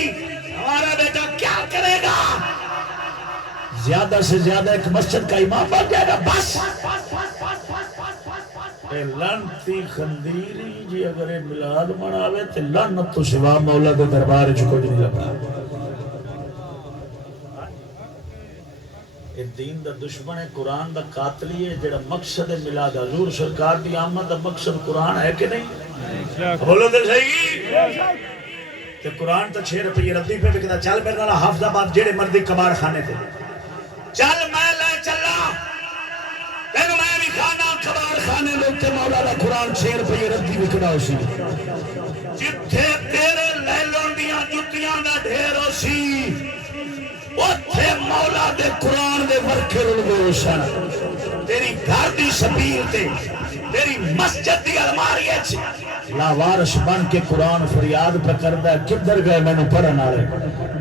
ہمارا بیٹا کیا کرے گا زیادہ سے زیادہ ایک مسجد کا امام بن جائے گا بس. اے لعنتی خندیری جی اگر اے میلاد مناوے تے لعنت تو سوا مولا دے دربار وچ کچھ نہیں لگا. اے دین دا دشمن ہے, قرآن دا قاتلی ہے. جڑا مقصد ہے میلاد حضور سرکار دی آمد دا مقصد قرآن ہے کہ نہیں؟ بولو تے صحیح. تے قرآن تا 6 روپے ردی پہ بکدا. چل میرے نال حافظ آباد جڑے مردی کباڑ خانے تے چل, میں لے چلا تینوں میں بھی کھانا کباڑ خانے لوتے. مولا دا قرآن 6 روپے ردی بکدا ہو سی. جتھے تیرے لیلوں دیاں جتیاں دا ڈھیر ہو سی اوتھے مولا دے قرآن دے ورکے رلوے سن. تیری گھر دی سبیل تے تیری مسجد دی الماری ہے لاوارش بن کے قرآن فریاد پہ کردا ہے. کدھر گئے مینوں پڑھن والے,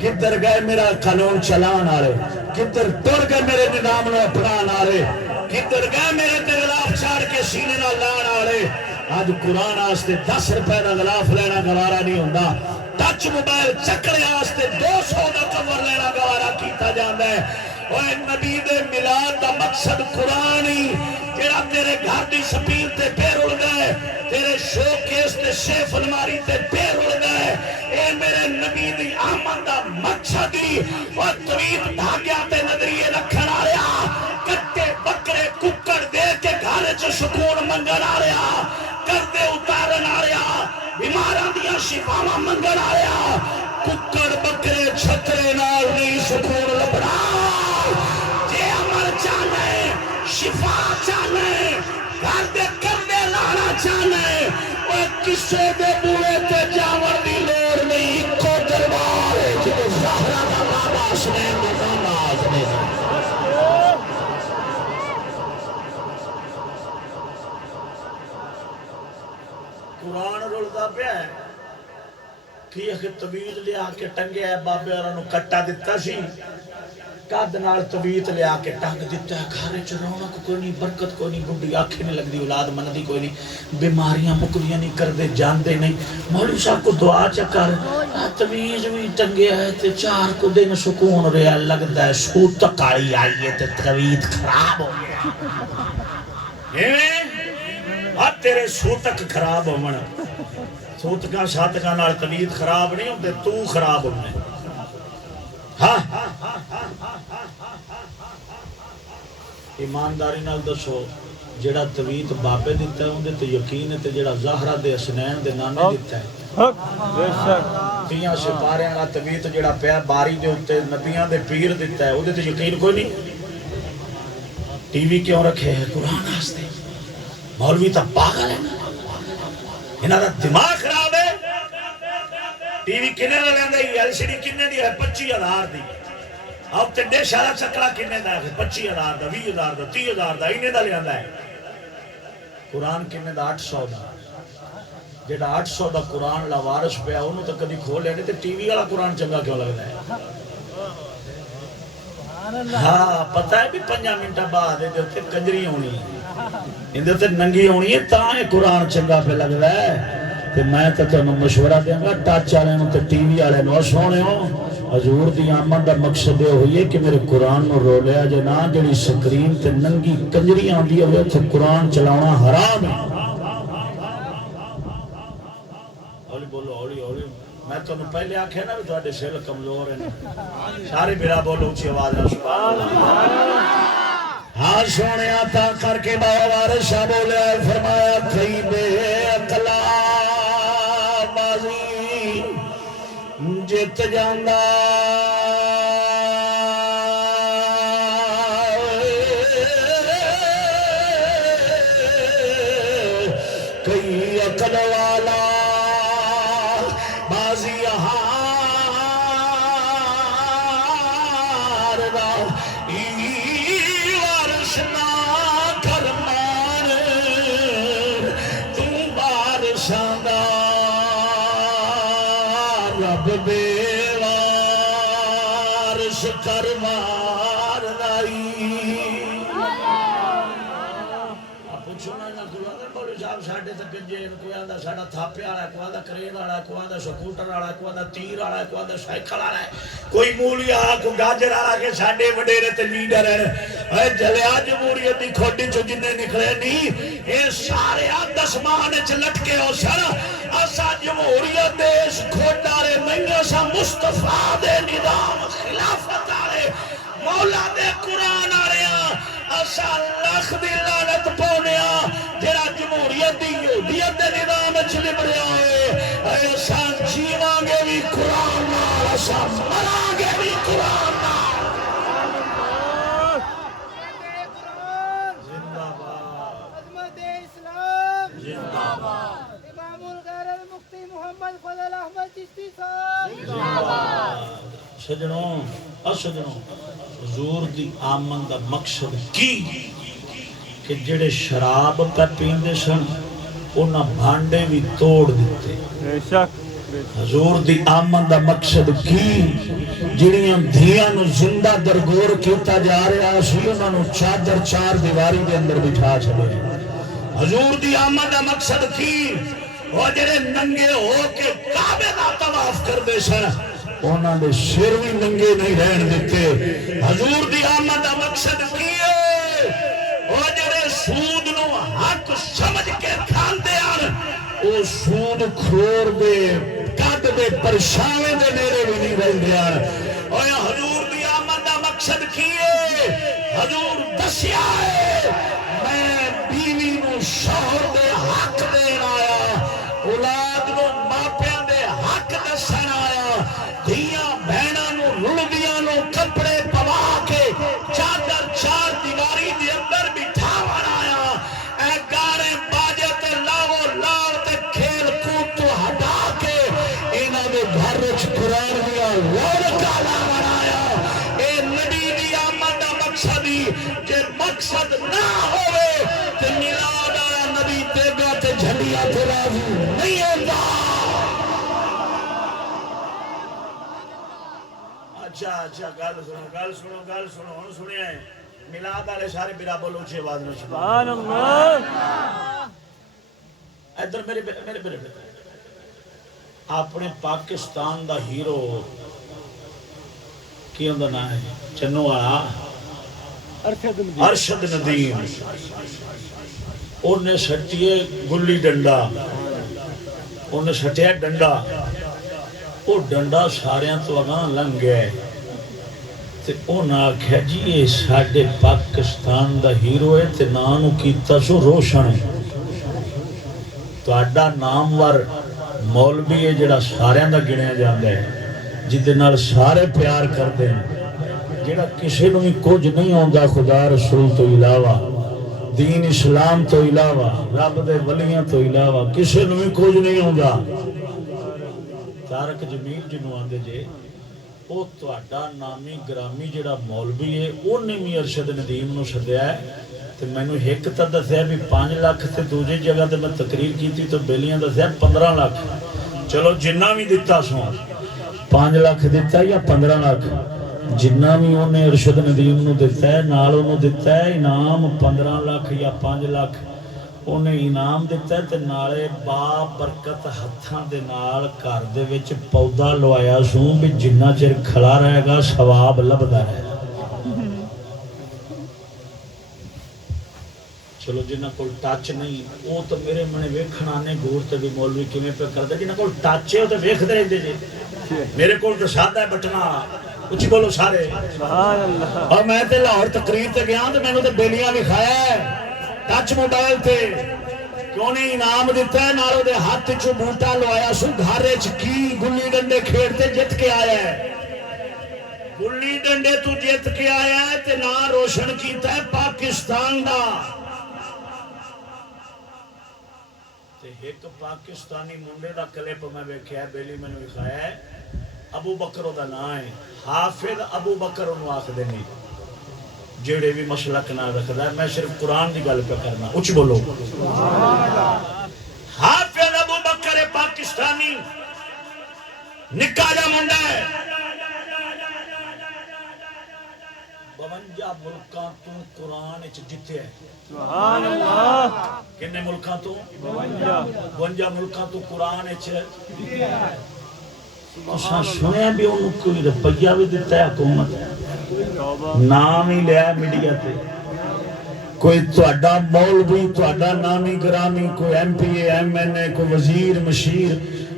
کدھر گئے میرا قانون چلان والے, کدھر ٹر گئے میرے نظام نو اپنان والے, کدھر گئے میرے تے غلاف چاڑ کے سینے نال لان والے. اج قرآن واسطے 10 روپے دا غلاف لینا گوارا نہیں ہوندا. ٹچ موبائل چکرے واسطے 200 دا کور لینا گوارا کیتا جاندا ہے. اوے نبی دے میلاد دا مقصد قرآن ہی جڑا تیرے گھر دی سپیل تے پہ رلدا ہے, تیرے شو کیس تے شیف الماری تے پہ رلدا ہے. اے میرے نبی دی آمد دا مقصد ہی او طویل دھاگیاں تے نظریے رکھن والیا, کٹے بکرے ککڑ دے کے گھر چ سکون منگن والیا, کردے اتارن والیا, بیماراں دیاں شفاواں منگن والیا. ککڑ بکرے چھترے نال نہیں سکون لبنا. جے عمل چاہنے, شفا چاہنے, گھر دے کردے لانا چاہنے, وہ کسے دے بوئے تے جاور دی لوڑ نہیں. کو دربار ہے جو زہرہ دا بابا حسنین دا داماد نے. قرآن رلدا پیا ہے کہ اخ طویل لیا کے ٹنگیا ہے. بابے اور کٹا دیتا سی, قد نال طویل لیا کے ٹنگ دیتا ہے. گھر چ رونق کوئی نہیں, برکت کوئی نہیں, بڈھی آنکھیں نہیں لگدی, اولاد مندی کوئی نہیں, بیماریاں مکدیاں نہیں, کردے جاندے نہیں. مولوی صاحب کو دعا چکر طویل بھی ٹنگیا ہے تے 4 کو دن سکون رہا. لگتا ہے سوتک آئی آئی ہے تے طویل خراب ہو گیا. تیرے سوتک خراب ہونا, سوتکاں ساتکاں نال طویل خراب نہیں ہوندے, تو خراب ہونے. ہاں ایمانداری نال دسو, جڑا طویل بابے دیتا ہے اندے تے یقین ہے, تے جڑا زہرہ دے حسنین دے نانے دیتا ہے. تیاں سپاریاں دا طویل جڑا پیا باری دے اوتے نبیاں دے پیر دیتا ہے, اودے تے یقین کوئی نہیں. ٹی وی کیوں رکھے ہے؟ قرآن واسطے. مولوی تا پاگل ہے, انہاں دا دماغ خراب ہے. ٹی وی کنے دا لیندا ہے, ایل سی ڈی کنے دی ہے 25,000 دی. اب تے ڈش والا چکلا کنے دا ہے 25,000 دا, 20,000 دا, 30,000 دا, اینے دا لیندا ہے. قرآن کنے دا 800 دا. جڑا 800 دا قرآن لاوارش پیا اونوں تے کدی کھولے نہیں, تے ٹی وی والا قرآن چنگا کیوں لگدا ہے؟ ہاں پتہ ہے بھی 5 منٹ بعد دے تے کنجری ہونی, اندے تے ننگی ہونی ہے, تاں قرآن چنگا پہ لگدا ہے. تے میں تے تانوں مشورہ دیاں گا ٹچ والے نوں تے ٹی وی والے نوں, سونے ہو حضور دی آمد دا مقصد یہ ہوئی ہے کہ میرے قرآن نو رولیا جے نہ, جڑی سکرین تے ننگی کنجری آندی ہوئے تے قرآن چلاونا حرام ہے. ہولی بولو, ہولی ہولی. میں تانوں پہلے آکھیا نا بھی تہاڈے سر کمزور ہیں, سارے میرا بولو اونچی آواز نال سبحان اللہ. ہاں سونے تا کر کے بابا وارث شاہ بولیا, فرمایا کئی بے عقلا بازی جت جاندا کئی عقل والا بازی ہاردا. رب بے وارث کر مار لائی. پوچھو نا مولوی صاحب ساڈے تے گنجے کوئی آندا ساڈا تھاپے والا کوئی آندا کرین والا کوئی آندا سکوٹر والا کوئی آندا تیر والا کوئی آندا سائیکل والا کوئی مولیا کوئی گاجر والا کہ ساڈے وڈیرے تے لیڈر ہیں اے جلیا جمہوریت دی کھوٹی چوں جنے نکلے نہیں اے سارے دسمان وچ لٹکے ہو سن اسا جمہوریت دے اس کھوٹارے نہیں اسا مصطفیٰ دے نظام خلافت والے مولا دے قرآن والے اسا لکھ دی لعنت پاونیا جڑا جمہوریت دی یہودیت دے نظام وچ لبڑیا ہوئے اسا جیواں گے بھی قرآن نال اسا مراں گے بھی قرآن نال زندہ باد عظمت اسلام زندہ باد امام الغیر المفتی محمد فضل احمد چشتی صاحب زندہ باد سجنوں سجنوں حضور دی آمد دا مقصد کی کہ جڑے شراب پہ پیندے سن انہاں بھانڈے بھی توڑ دیتے بے شک حضور دی آمد دا مقصد کی جڑیاں دھیاں نو زندہ درگور کیتا جا رہا سی انہاں نو چادر چار دیواری دے اندر بٹھا چھڑے حضور دی آمد دا مقصد کی وہ جڑے ننگے ہو کے کعبے دا طواف کر دے سن انہاں دے سر بھی ننگے نہیں رہن دیتے حضور دی آمد دا مقصد کی ہے وہ جڑے سود نو حق سمجھ کے کھاندے آن وہ سود کھور دے کٹ دے پرشاوے دے میرے بھی نہیں رہندے آن اور حضور دی آمد دا مقصد کی ہے حضور دسیا ہے میں بیوی نو شوہر دے حق دین آیا اولاد نو ماپیاں دے حق دسن آیا دھیاں بہناں نو رلدیاں نو کپڑے پوا کے چادر چار دیواری دے اندر بٹھاون آیا اے گانے باجے تے لاو لاو تے کھیل کود تو ہٹا کے انہاں دے گھر وچ قرآن دیا رونقاں لاون آیا اے نبی دی آمد دا مقصد ہی جے مقصد نہ ہوئے تے میلاد آیا نبی دیگا تے جھنڈیاں تے راضی نہیں ہوندا اچھا گل سنو ہن سنیا ہے میلاد والے سارے برا بولو اونچی آواز میں سبحان اللہ ادھر میرے اپنے پاکستان دا ہیرو کی ہوندا نام ہے چنو والا ارشد ندیم انہیں سٹیے گلی ڈنڈا انہیں سٹیا ڈنڈا وہ ڈنڈا ساریاں تو اگاں لنگ گئے تے انہاں آکھیا جی یہ ساڈے پاکستان دا ہیرو ہے تے ناں نو کیتا سو روشن تہاڈا نامور مولوی ہے جڑا ساریاں دا گنیا جاندا ہے جدے نال سارے پیار کردے ہیں جڑا کسی نو بھی کچھ نہیں ہوندا خدا رسول تو علاوہ دین اسلام تو علاوہ رب دے ولیاں تو علاوہ کسی نو بھی کچھ نہیں ہوندا تارک جمیل جنوں آندے جے او تہاڈا نامی گرامی جڑا مولوی ہے اونے بھی ارشد ندیم نو سدیا ہے تے مینوں ایک تا دسیا بھی 5 لاکھ تے دوجی جگہ تے میں تقریر کیتی تو بیلیاں دسیا 15 لاکھ چلو جنہ بھی دتا سو 5 لاکھ دتا یا 15 لاکھ جنہ بھی انہیں ارشد ندیم نو دتا ہے نال انہوں دتا ہے انعام 15 لاکھ یا 5 لاکھ انہیں انعام دیتا ہے تے نالے با برکت ہتھاں دے نال گھر دے وچ پودا لوایا سوں بھی جنہ چر کھڑا رہے گا ثواب لبدا رہے گا چلو جنہ کول ٹچ نہیں وہ تو میرے منے ویکھن آنے گور تے بھی مولوی کیویں پہ کردا جنہ کول ٹچ ہے او تے ویکھدے رہندے جی میرے کول تو سادہ ہے بٹنا اچھی بولو سارے سبحان اللہ اور میں تے لاہور تقریر تے گیا تے مینوں تے بیلیاں وکھایا ہے ٹچ موبائل تے کیوں نہیں انعام دیتا ہے نالوں دے ہاتھ چو بوٹا لوایا سو گھر وچ کی گلی ڈنڈے کھیڑتے جت کے آیا ہے گلی ڈنڈے تو جت کے آیا ہے تے نام روشن کیتا ہے پاکستان دا تے ایک پاکستانی منڈے دا کلپ میں ویکھیا ہے بیلی میں نے وکھایا ہے ابو بکر دا نام ہے حافظ ابو بکر انہوں آکھ دیں جیڑے بھی مسلک نہ رکھدا ہے میں صرف قرآن دی گل پہ کرنا اچھ بولو حافظ ابو بکر پاکستانی نکا جا منڈا ہے 52 ملکاں تو قرآن وچ جتیا ہے سبحان اللہ کنے ملکاں تو 52 ملکاں تو قرآن وچ تساں سنیا بھی انہوں کوئی روپیہ بھی دیتا ہے حکومت نام ہی لیا میڈیا تے کوئی تہاڈا مولوی تہاڈا نامی گرامی کوئی M P A M N A کوئی وزیر مشیر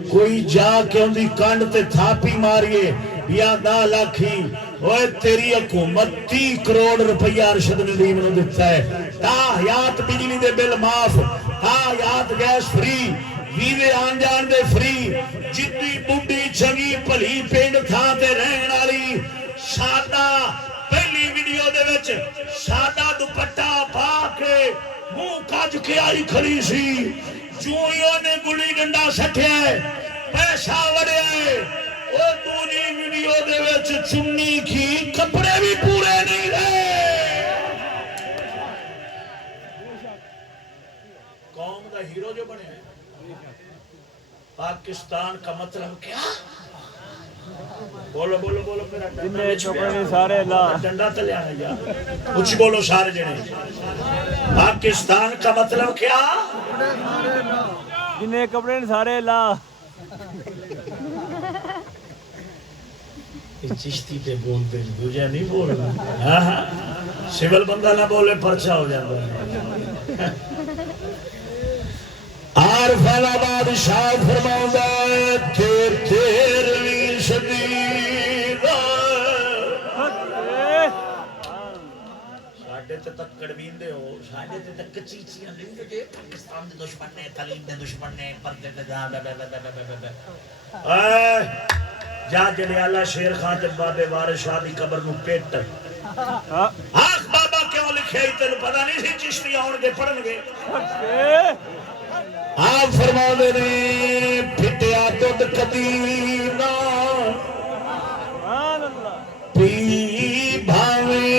کوئی جا کے ان دی کنڈ تے تھاپی ماریے یا 10 لاکھی اوے تیری حکومت 30 کروڑ روپیہ ارشد ندیم نو دیتا ہے تا حیات بجلی دے بل معاف تا حیات گیس فری ویزے آن جان دے فری جتنی بڈی چنگی بھلی پنڈ تھا تے رہن والی سادہ پہلی ویڈیو دے وچ سادہ دوپٹہ پا کے منہ کج کے آئی کھڑی سی جوئیوں نے گلی ڈنڈا سٹیا ہے پیسہ وڑیا ہے وہ دوسری ویڈیو دے وچ چنی کی کپڑے بھی پورے نہیں رہے قوم دا ہیرو جو بنے ہیں پاکستان کا مطلب کیا بولو بولو بولو میرا جنہیں کپڑے نے سارے لا ڈنڈا تلے آنے جا کچھ بولو سارے جنے پاکستان کا مطلب کیا جنہیں کپڑے نے سارے لا چشتی پہ بولتے دوجہ نہیں بولنا ہاں ہاں سول بندہ نہ بولے پرچہ ہو جاتا ہے عارفان بادشاہ فرماؤں ہے تیرویں صدی دا ساڑھے تے تک کڑوین دے ہو ساڑھے تے تک کچیچیاں لیں گے پاکستان دے دشمن نے تعلیم دے دشمن نے پردے دے جا جلیالہ شیر خان تے بابے وارث شاہ دی قبر نو پیٹ آخ بابا کیوں لکھے ہی تینو پتہ نہیں سی چشتی آن گے پڑھن گے آپ فرما دے نے پھٹیا تُڈ قدینا پی بھاویں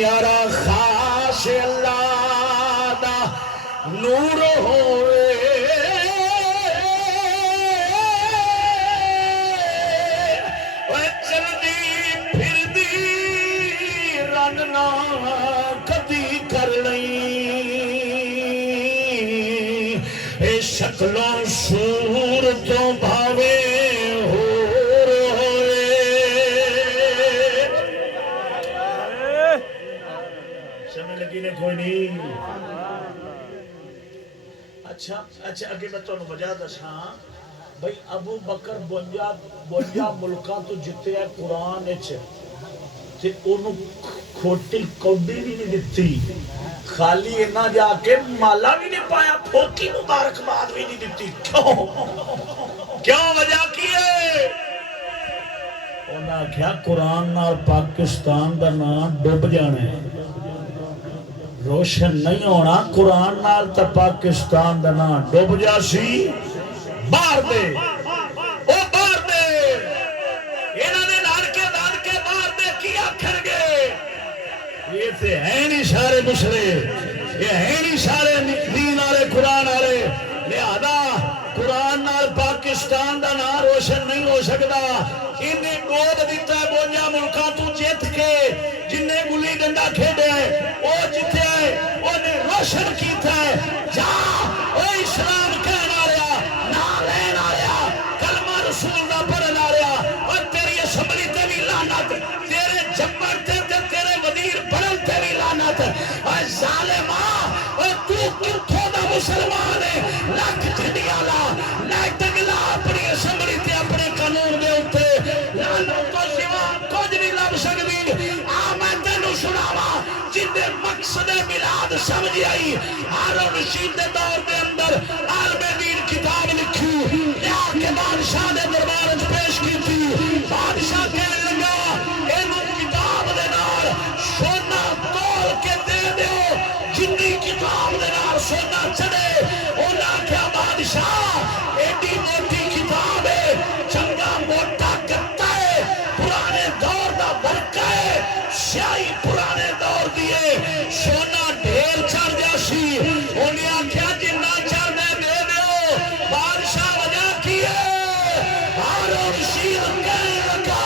یارا خاص اللہ دا نور ہوئے چلدی پھردی رنگ نہ کدی کر لئی شکلوں صورتوں بھاوے ہوئے سمجھ لگی نے کوئی نہیں اچھا اگے میں تو وجہ دساں بھئی ابو بکر 52 ملکاں تو جتے ہے قرآن تے انہوں کھوٹی کوڈی بھی نہیں دیتی خالی انہاں جا کے مالا بھی نہیں پایا پھوکی مبارکباد بھی نہیں دیتی کیوں وجہ کیے انہاں کیا قرآن نال پاکستان دا نام ڈوب جانے روشن نہیں ہونا قرآن نال تا پاکستان دا نام ڈوب جا سی باہر دے او باہر دے انہاں نے لڑ کے باہر دے کیا کر گئے یہ تے ہیں نہیں سارے مشرے یہ ہیں نہیں سارے دین والے قرآن والے لہذا قرآن نال پاکستان دا نام روشن نہیں ہو سکتا انہیں گود دیتا ہے 52 ملکاں تو جیت کے جنہیں گلی ڈنڈا کھیڑے ہیں وہ جیتے ہیں انہیں روشن کیتا ہے جا او اسلام کہنا رہا نا لینا رہا کلمہ رسول دا پڑھنا رہا اور تیری اسمبلی تے بھی لعنت تیرے جمبر تے تیرے وزیر بڑھن تے بھی لعنت اور ظالماں اور تو کتھوں دا مسلمان ہے لاکھ جھنڈیاں لا لائٹنگ لا اپنی اسمبلی تے اپنے قانون دے اوتے لعنت تو سوا کچھ نہیں لب سکدی آ میں تینوں سناواں جندے مقصد میلاد سمجھ آئی ہارون رشید دے دور دے اندر عالم دین کتاب لکھی لیا کے بادشاہ دے دربار وچ پیش کی تھی بادشاہ کہنے لگا اینو کتاب دے نال سونا تول کے دے دیو جنی کتاب دے نال سونا چڑھے انہاں کیا بادشاہ ایڈی موٹی کتاب ہے چنگا موٹا گتا ہے پرانے دور دا برکہ ہے سیاہی پرانے دور دیے سونا ڈھیر چڑھ جاسی انہیں کیا جنہ چڑھنے دے دیو بادشاہ وجہ کیے ہارون رشید کہنے لگا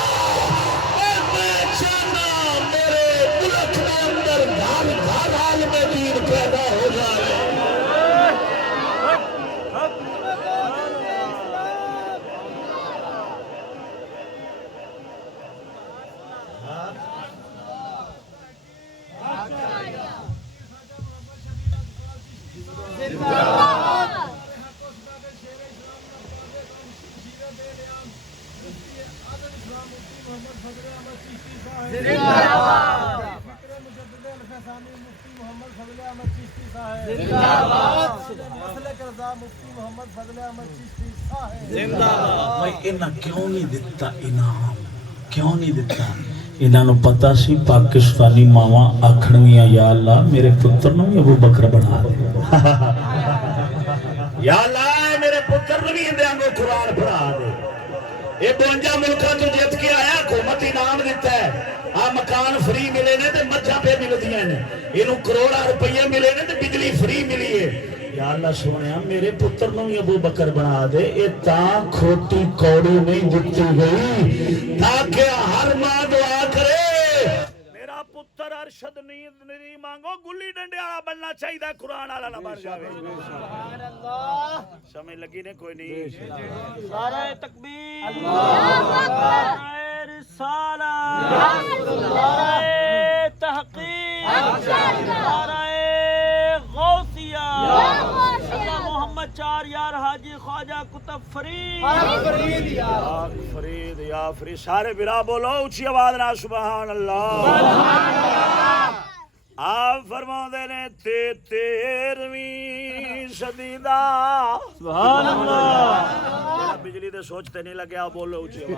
میں انہاں کیوں نہیں دتا انعام کیوں نہیں دتا انہاں نو پتہ سی پاکستانی ماواں آکھنگیاں یا اللہ میرے پتر نو ابو بکر بنا دے یا اللہ میرے پتر نو بھی اندیاں کو قرآن پڑھا دے یہ 52 ملکاں تو جیت کے آیا حکومت انعام دیتا ہے آ مکان فری ملے نے تے مجھا پہ ملدیاں نے اینو کروڑا روپیے ملے نے تے بجلی فری ملی ہے یا اللہ سونے میرے پتر نو ابو بکر بنا دے اے تاں کھوٹی کوڑی نہیں دتی گئی تاکہ ہر ماں دعا کرے میرا پتر ارشد نیند نہیں مانگو گلی ڈنڈے والا بننا چاہیے قرآن والا نہ بن جاوے سبحان اللہ سمجھ لگی نے کوئی نہیں نعرہ تکبیر نعرہ رسالت نعرہ تحقیق نعرہ غوثیہ محمد چار یار حاجی خواجہ کتب فرید فرید یا فرید سارے برا بولو اونچی آواز نہ سبحان اللہ آپ فرماندے نے 13ویں صدی دا سبحان اللہ بجلی دے سوچتے نہیں لگیا بولو اونچی آواز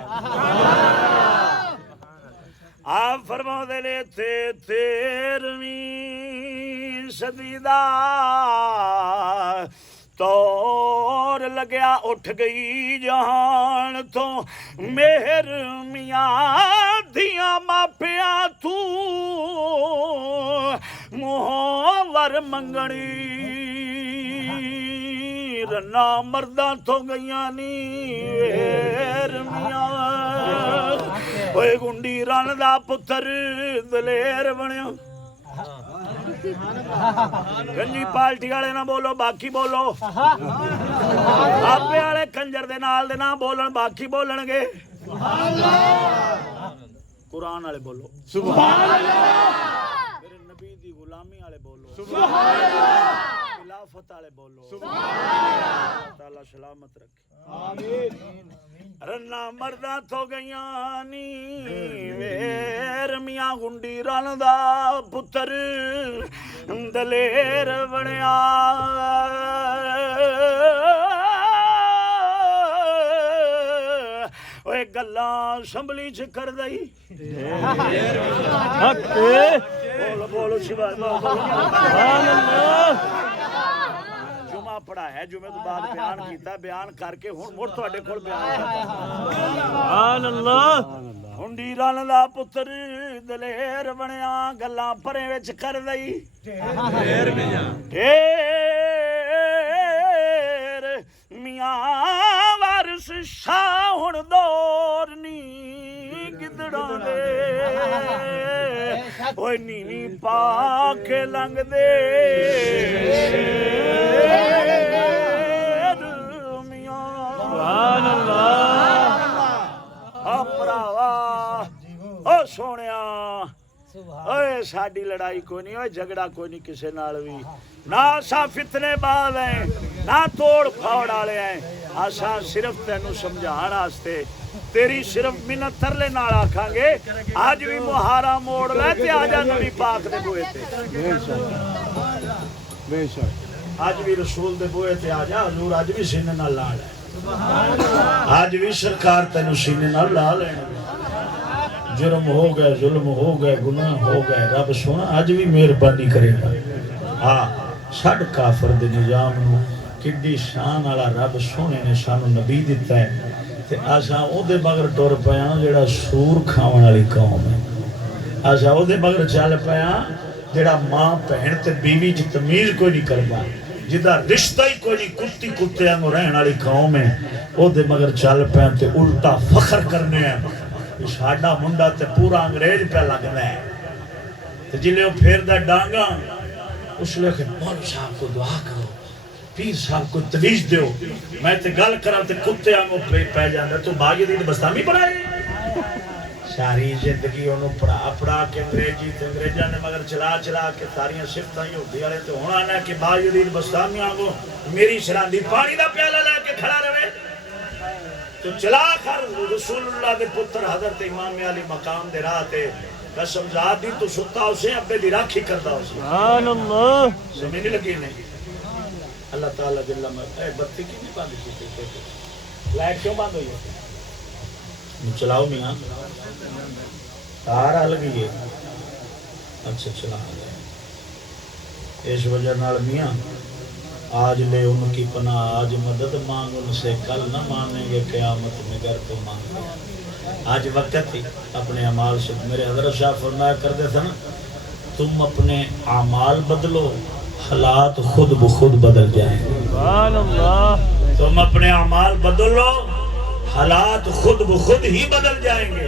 آپ فرماندے نے 13ویں صدی دا تور لگیا اٹھ گئی جہان تو مہر میاں دیاں ماپیاں تو محور منگنی رنا مرداں تو گئیاں نی مہر میاں اوے گنڈی رن دا پتر دلیر بنیا گنجی پارٹی والے نہ بولو باقی بولو آپے والے کنجر دے نال دے نہ بولن باقی بولن گے قرآن والے بولو سبحان اللہ میرے نبی دی غلامی والے بولو سبحان اللہ خلافت والے بولو سبحان اللہ تعالی سلامت رکھے آمین رنا مرداں تو گئیاں نی ویر میاں گنڈی رن دا پتر دلیر بنیا اوے گلاں اسمبلی چ کر دئی بولو بولو سبحان اللہ جمعہ پڑھا ہے جمعے تو بعد بیان کیتا بیان کر کے ہن مڑ تواڈے کول بیان سبحان اللہ ہنڈی رن دا پتر دلیر بنیا گلاں پرے وچ کر دئی ڈھیر میاں وارث شاہ ہن دور نی گدڑاں دے اوے نیویں پا کے لنگ دے سبحان اللہ پراوا او سونیا اوے ساڈی لڑائی کوئی نہیں اوے جھگڑا کوئی نہیں کسے نال وی نہ اساں فتنے باز ہیں نہ توڑ پھاڑ والے ہیں اساں صرف تینوں سمجھان واسطے تیری صرف منت ترلے نال آکھاں گے اج بھی مہارا موڑ لے تے آ جا نبی پاک دے بوئے تے بے شک اج بھی رسول دے بوئے تے آ جا حضور اج بھی سینے نال لا لے آج بھی سرکار تینوں سینے نال لا لینا جرم ہو گئے ظلم ہو گئے گناہ ہو گئے رب سونا آج بھی مہربانی کرے گا ہاں ساڈ کافر دے نظام نو کڈی شان والا رب سونے نے سانو نبی دتا ہے تے اساں او دے مگر ٹر پیاں جڑا سور کھاون والی قوم ہے اساں او دے مگر چل پیاں جڑا ماں بہن تے بیوی دی تمیز کوئی نہیں کردا جدا رشتہ ہی کوئی نہیں کتی کتیاں نو رہن والی قوم ہے او دے مگر چل پے تے الٹا فخر کرنے ہیں ساڈا منڈا تے پورا انگریز پہ لگنا ہے تے جلے او پھیردا ڈانگا اس لیے کہ مولوی صاحب کو دعا کرو پیر صاحب کو تویج دیو میں تے گل کراں تے کتے آنگو پہ جاندا تو باجدید بستامی پڑھائی ساری زندگی انہوں پڑھا کے انگریزی تے انگریزاں نے مگر چلا کے ساریاں صفتاں یہودی والے تے ہونا نہ کہ باجدید بستامی آنگو میری شراندی پانی دا پیالہ لے کے کھڑا رہے تو چلا کر رسول اللہ دے پتر حضرت امام علی مقام دے راہ تے قسم ذات دی تو ستا اسے ابے دی راکھی کردا اسے سبحان اللہ سمجھ نہیں لگی نہیں اللہ تعالیٰ جل اے بتی کی نہیں بند کی لائٹ کیوں بند ہوئی ہے چلاؤ میاں تار ہل گئی ہے اچھا چلا اس وجہ نال میاں آج لے ان کی پناہ آج مدد مانگ ان سے کل نہ مانیں گے قیامت میں گر تو مانگ آج وقت ہی اپنے اعمال سے میرے حضرت شاہ فرمایا کرتے تھے نا تم اپنے اعمال بدلو حالات خود بخود بدل جائیں گے سبحان اللہ تم اپنے اعمال بدلو حالات خود بخود ہی بدل جائیں گے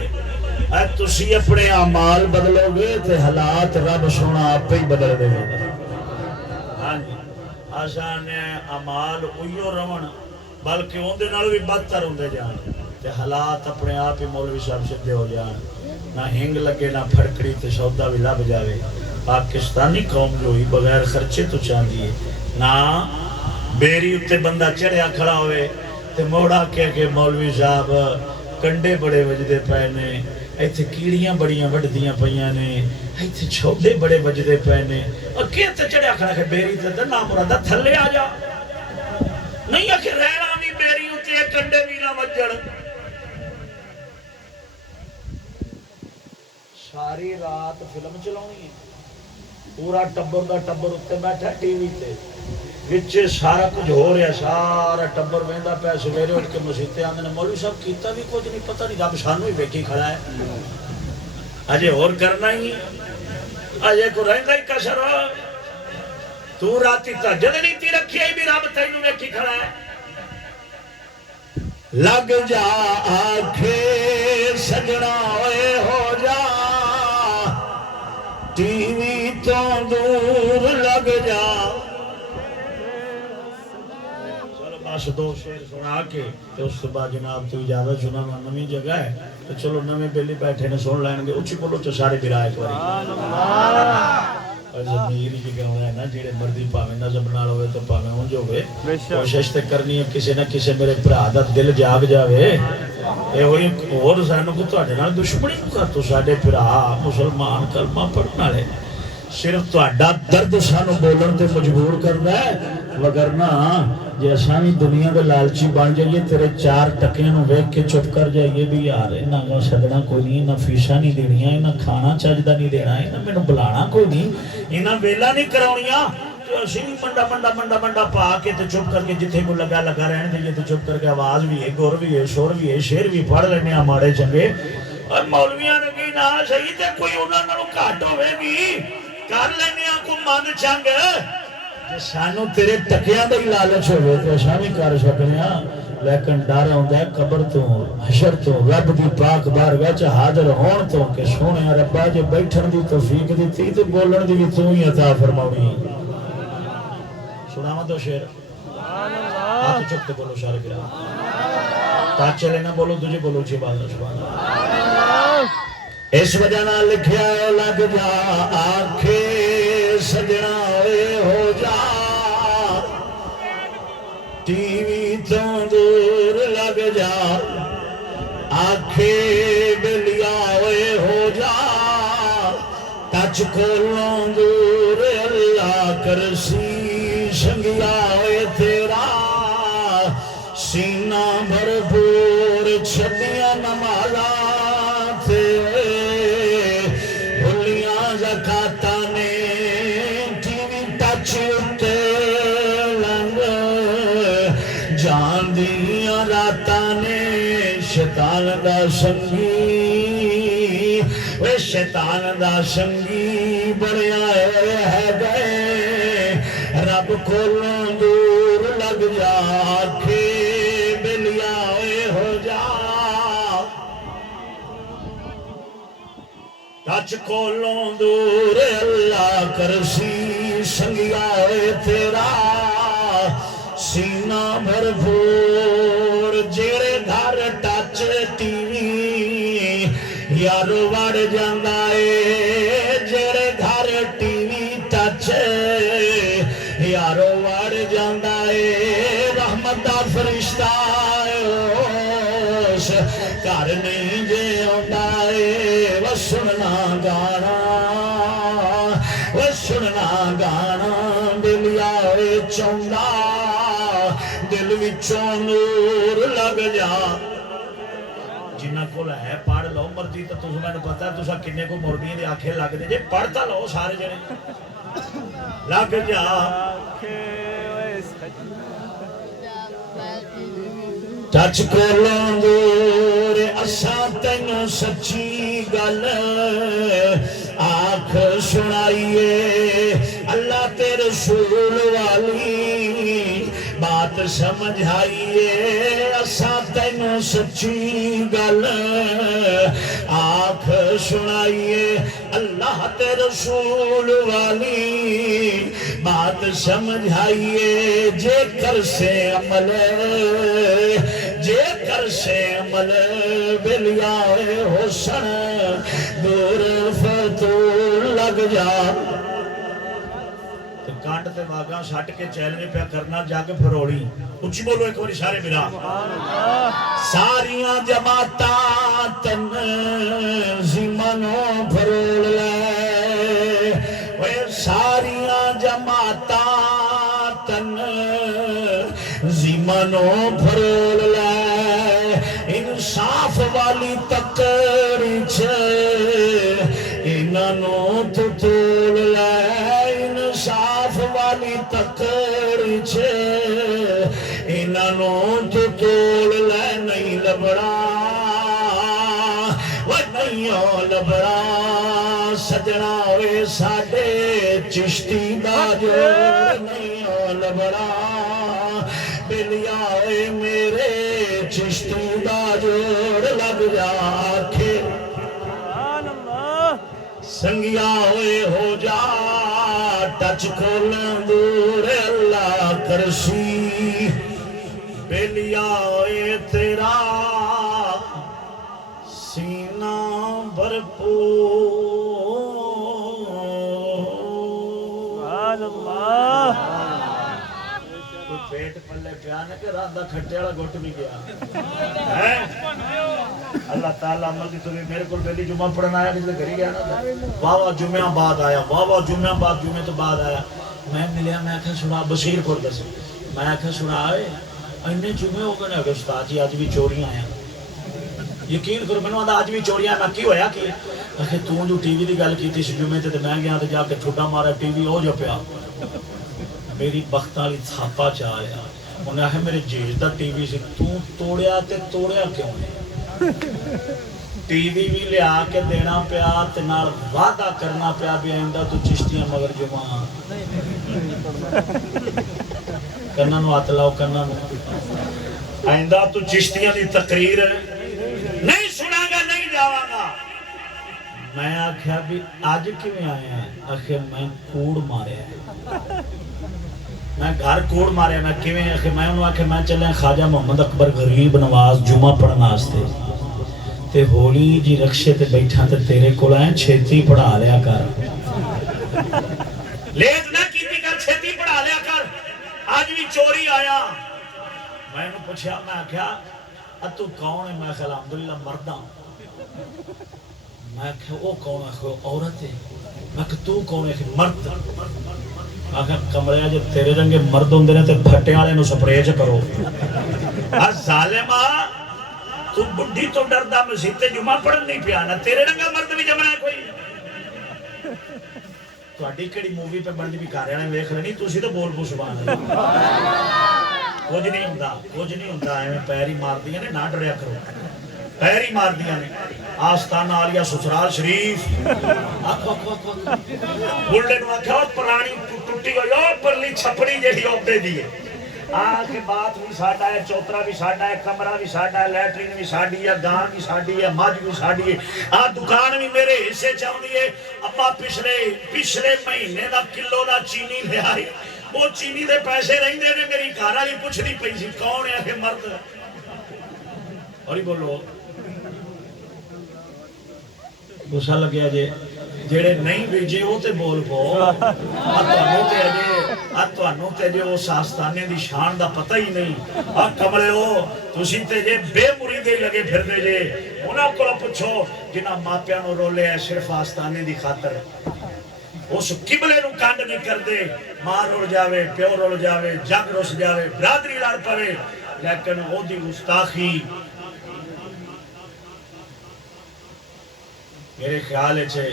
اے تسی اپنے اعمال بدلو گے تو حالات رب سونا آپ ہی بدل دے گا ہاں جی آسان اعمال اویو رون بلکہ اندے نال بھی بدتر ہوندے جان تے حالات اپنے آپ ہی مولوی صاحب سدھے ہو جان نہ ہنگ لگے نہ پھڑکڑی تے سودا بھی لب جاوے پاکستانی قوم جو ہی بغیر خرچے تو چاندی ہے نہ بیری اتے بندہ چڑھیا کھڑا ہوئے تے موڑا کہ مولوی صاحب کنڈے بڑے وجدے پے نے ایتھے کیڑیاں بڑیاں وڈدیاں پیاں نے ایتھے چھوڑے بڑے وجدے پے نے اور کہتے چڑھیا کھڑا کہ بیری تے نہ مرادہ تھلے آ جا نہیں ہے کہ رہنا نہیں بیری اتے کنڈے بھی نہ وجڑ ساری رات فلم چلاؤنی ہے پورا ٹبر دا ٹبر اتے بیٹھا ٹی وی تے وچ سارا کچھ ہو رہا سارا ٹبر ویندا پیا سویرے اٹھ کے مسیتے آندے نے مولوی صاحب کیتا بھی کچھ نہیں پتہ نہیں رب سانو ہی ویکھی کھڑا ہے اجے اور کرنا ہی اجے کو رہندا ہی کسر تو راتی تہجد نہیں تی رکھی بھی رب تینوں ویکھی کھڑا ہے لگ جا آنکھے سجنا ہوئے ہو جا ٹی وی تو دور لگ جا بس دو شیر سنا کے تو اس کے بعد جناب تو اجازت سنا نویں جگہ ہے تو چلو نویں بیلی بیٹھے نے سن لین گے اچھی بولو تو سارے برائے ایک باری ضمیر جی کہ ہونا ہے نا جیڑے مردی پاویں نظم نال ہوئے تو پاویں اونج ہوئے کوشش تے کرنی ہے کسی نہ کسی میرے بھرا دا دل جاگ جاوے اے ہوئی اور سانوں کو تواڈے نال دشمنی نو کر تو ساڈے بھرا مسلمان کلمہ پڑھن والے صرف تہاڈا درد سانوں بولن تے مجبور کردا ہے وگرنہ جے اساں وی دنیا دے لالچی بن جائیے تیرے چار ٹکیاں نو ویکھ کے چپ کر جائیے بھی یار انہاں دا سدنا کوئی نہیں نہ فیساں نہیں دینیاں انہاں کھانا چجدا نہیں دینا انہاں مینوں بلانا کوئی نہیں انہاں ویلا نہیں کراونیاں تو اسی بھی منڈا پا کے تے چپ کر کے جتھے کو لگا رہن دئیے تے چپ کر کے آواز بھی ہے گر بھی ہے شور بھی ہے شعر بھی پڑھ لینے ماڑے چنگے اور مولویاں نے کی نہ صحیح تے کوئی انہاں نالوں گھٹ ہوے بھی کر لینے کو من چنگ سانو تیرے ٹکیاں دا ہی لالچ ہوئے تو اساں بھی کر سکنے ہاں لیکن ڈر ہوندا ہے قبر تو حشر تو رب دی پاک بارگاہ وچ حاضر ہون تو کہ سونے ربا جے بیٹھن دی توفیق دتی تے بولن دی بھی تو ہی عطا فرماونی سناواں تو شعر سبحان اللہ ہاتھ چک کے بولو سارے گرا تا چلے نہ بولو تجھے بولو اچھی بات سبحان اللہ اس وجہ نال لکھیا ہے لگ جا آنکھے سجنا ہو جا ٹی وی تو دور لگ جا آنکھیں بلیا ہو جا ٹچ کھولوں دور اللہ کرسی سنگیا تیرا سینہ بھرپور چھٹیاں نمازاں شیطان دا سنگی وے شیطان دا سنگی بڑیا ہے گئے رب کولوں دور لگ جا آنکھیں بلیا ہو جا ٹچ کولوں دور اللہ کرسی سنگیا تیرا سینہ بھرپور جیڑے گھر ٹچ ٹی وی یار وڑ جاندا اے جیڑے گھر ٹی وی ٹچ یار وڑ جاندا اے رحمت دا فرشتہ گانا وہ سننا گانا دلیا چوندا دل وچوں نور لگ جا جنہ کو ہے پڑھ لو مرضی تو تم میں پتا تسا کنے کو مرغیاں دے آنکھیں لگ دے جے پڑھتا لو سارے جنے لگ جا ٹچ کولوں دور اساں تینوں سچی گل آنکھ سنائیے اللہ تے رسول والی بات سمجھائیے اساں تینوں سچی گل آنکھ سنائیے اللہ تے رسول والی بات سمجھائیے جے کر سے عمل جے کر سے عمل بلیا حسن دور فتور لگ جا کانٹ تے واگاں سٹ کے چیلنے پہ کرنا جاگ پھروڑی اچھی بولو ایک باری سارے ملا ساریاں جماعتاں تنظیمانوں پھروڑ لے ساریاں جماعتاں تنظیمانوں پھروڑ لے انصاف والی تکڑی چھے انہوں تو تول لے انصاف والی تکڑی چھے انہوں تو تول لے نہیں لبڑا وہ نہیں لبڑا سجنا ہوئے ساڑے چشتی دا جوڑ نہیں لبڑا بلیا ہوئے میرے چشتی دا جوڑ لگ جا کے سنگیا ہوئے ہو جا ٹچ کھولن دور اللہ کرسی بلیا ہوئے تیرا سینہ بھرپور کوئی پیٹ پلے پیانے کے رات دا کھٹے والا گھٹ بھی گیا اللہ تعالیٰ عمل دی تمہیں میرے کو پہلی جمعہ پڑھنا آیا جس لئے گھری گیا نا واہ واہ جمعہ بعد آیا واہ واہ جمعہ بعد جمعہ تو بعد آیا میں ملیا میں آکھا سنا بشیر کو دسی میں آکھا سنا آئے انہیں جمعہ ہو گئے نا استاد جی آج بھی چوریاں آیا یقین کرو میں نے آج بھی چوریاں میں کی ہویا کہ آخر تو جو ٹی وی دی گل کی تھی جمعے تے میں گیا تے جا کے ٹھوٹا مارا ٹی وی ہو جو پیا میری بخت والی تھاپا چاہ رہا انہیں آخر میرے جیج دا ٹی وی سے تو توڑیا تے توڑیا کیوں نہیں ٹی وی بھی لے آ کے دینا پیا تے نال وعدہ کرنا پیا بھی آئندہ تو چشتیاں مگر جمعہ کرنا نو آت لاؤ کرنا نو آئندہ تو چشتیاں دی تقریر نہیں سنا گا نہیں جاواں گا میں آکھیا بھی آج کیویں آئے ہیں آخر میں کوڑ مارے ہیں میں گھر کوڑ مارے میں کیویں آخر میں انہوں آکھے میں چلیں خواجہ محمد اکبر غریب نواز جمعہ پڑھنا آستے تے ہولی جی رکشے تے بیٹھا تے تیرے کو لائیں چھیتی پڑھا لیا کر لیت نہ کیتی کر چھیتی پڑھا لیا کر آج بھی چوری آیا میں انہوں پوچھا میں آکھیا تو کون ہے میں خیال الحمدللہ مردہ میں آکھیا او کون ہے عورت ہے میں کہ تو کون ہے مرد آکھا کمرے جو تیرے رنگے مرد ہوں دینے تے پھٹے آلے نو سپرے چ کرو ظالمہ تو بڑھی تو ڈردہ مسجد تے جمعہ پڑھن نہیں پیانا تیرے رنگا مرد بھی جمعہ ہے کوئی تو اڈی کڑی مووی پہ بڑھنی بھی کار رہے ہیں ویکھ لینی تو اسی تو بول پو سبحان ہے کچھ نہیں ہوندہ میں پیری مار دیا نے نہ ڈریا کرو پیری مار دیا نے آستانہ آلیہ سسرال شریف بلڈے نو آکھا پرانی ٹوٹی ہوئی اور پرلی چھپڑی جیڑی اوپ دے دیئے آکھے بات بھی ساڑھا ہے چوترہ بھی ساڑھا ہے کمرہ بھی ساڑھا ہے لیٹرین بھی ساڑھی ہے گان بھی ساڑھی ہے ماج بھی ساڑھی ہے دکان بھی میرے حصے چاہوں دیئے ابا پچھلے مہینے دا کلو دا چینی لے آئی وہ چینی دے پیسے رہیں دے نے میری کارا لی پوچھ نہیں پیسی کون ہے کہ مرد اور ہی بولو غصہ لگیا جے جڑے نہیں بیجے وہ تے بول پو تانوں تے جے اس آستانے دی شان دا پتہ ہی نہیں کملیو تسی تے جے بے مریدے لگے پھر دے جے انہاں کو پوچھو جنہاں ماپیاں نو رولے ہے صرف آستانے دی خاطر اس قبلے نو کانڈ نہیں کر دے ماں رول جاوے پیو رول جاوے جگ رس جاوے برادری لڑ پوے لیکن او دی گستاخی میرے خیال ہے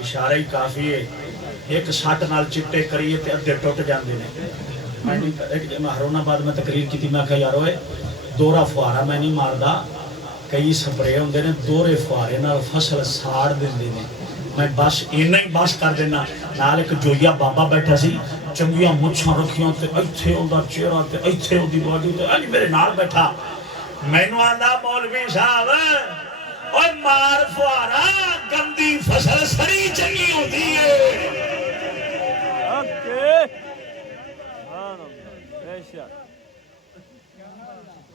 اشارہ ہی کافی ہے ایک سٹ نال چٹے کریے تے ادھے ٹوٹ جاندے نے میں ہرون آباد میں تقریر کی تھی میں کہا یارو دورہ فوارا میں نہیں ماردا کئی سپرے ہوندے نے دورے فوارے نال فصل ساڑ دیندے نے میں بس اینا ہی بس کر دینا نال ایک جویا بابا بیٹھا سی چنگیاں مچھاں رکھیاں تے ایتھے اوندا چہرہ تے ایتھے اودی باڈی تے اج میرے نال بیٹھا مینوں آندا مولوی صاحب اوے مار فوارا گندی فصل سری چنگی ہوندی ہے اوکے سبحان اللہ بے شک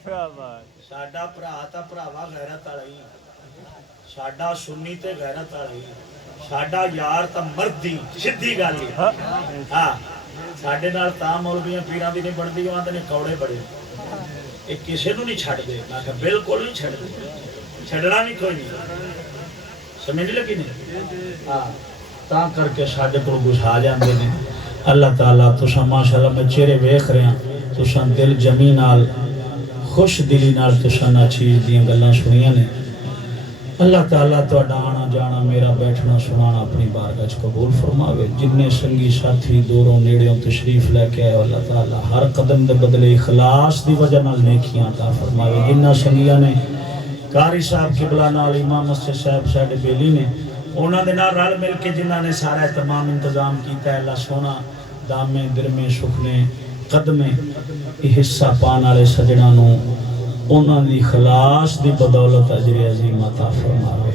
کیا بات ساڈا بھرا تا بھراوا غیرت والا ہی ساڈا سنی تے غیرت والا ہی ساڈا یار تا مردی سیدھی گل ہے ہاں ساڈے نال تا مولویاں پیراں دی نہیں بندی آندے نے کوڑے بڑے اے کسے نوں نہیں چھڈ دے میں کہ بالکل نہیں چھڈ دے چھڈنا نہیں کوئی نہیں سمجھ لگی نہیں ہاں تا کر کے ساڈے کول گھسا جاندے نے اللہ تعالیٰ تساں ماشاءاللہ میں چہرے ویکھ رہا تساں دل جمی نال خوش دلی نال تساں نا چیز دیاں گلاں سنیاں نے اللہ تعالیٰ تہاڈا آنا جانا میرا بیٹھنا سنانا اپنی بارگاہ وچ قبول فرماوے جننے سنگی ساتھی دوروں نیڑیوں تشریف لے کے آئے اللہ تعالیٰ ہر قدم دے بدلے اخلاص دی وجہ نال نیکیاں عطا فرماوے جنہ سنگیاں نے قاری صاحب قبلہ نال امام مسجد صاحب ساڈے بیلی نے انہاں دے نال رل مل کے جنہاں نے سارا تمام انتظام کیتا ہے اللہ سونا دامے درمے سکھنے قدمے حصہ پان والے سجنا نو انہاں دی خلاص دی بدولت اجر عظیم عطا فرماوے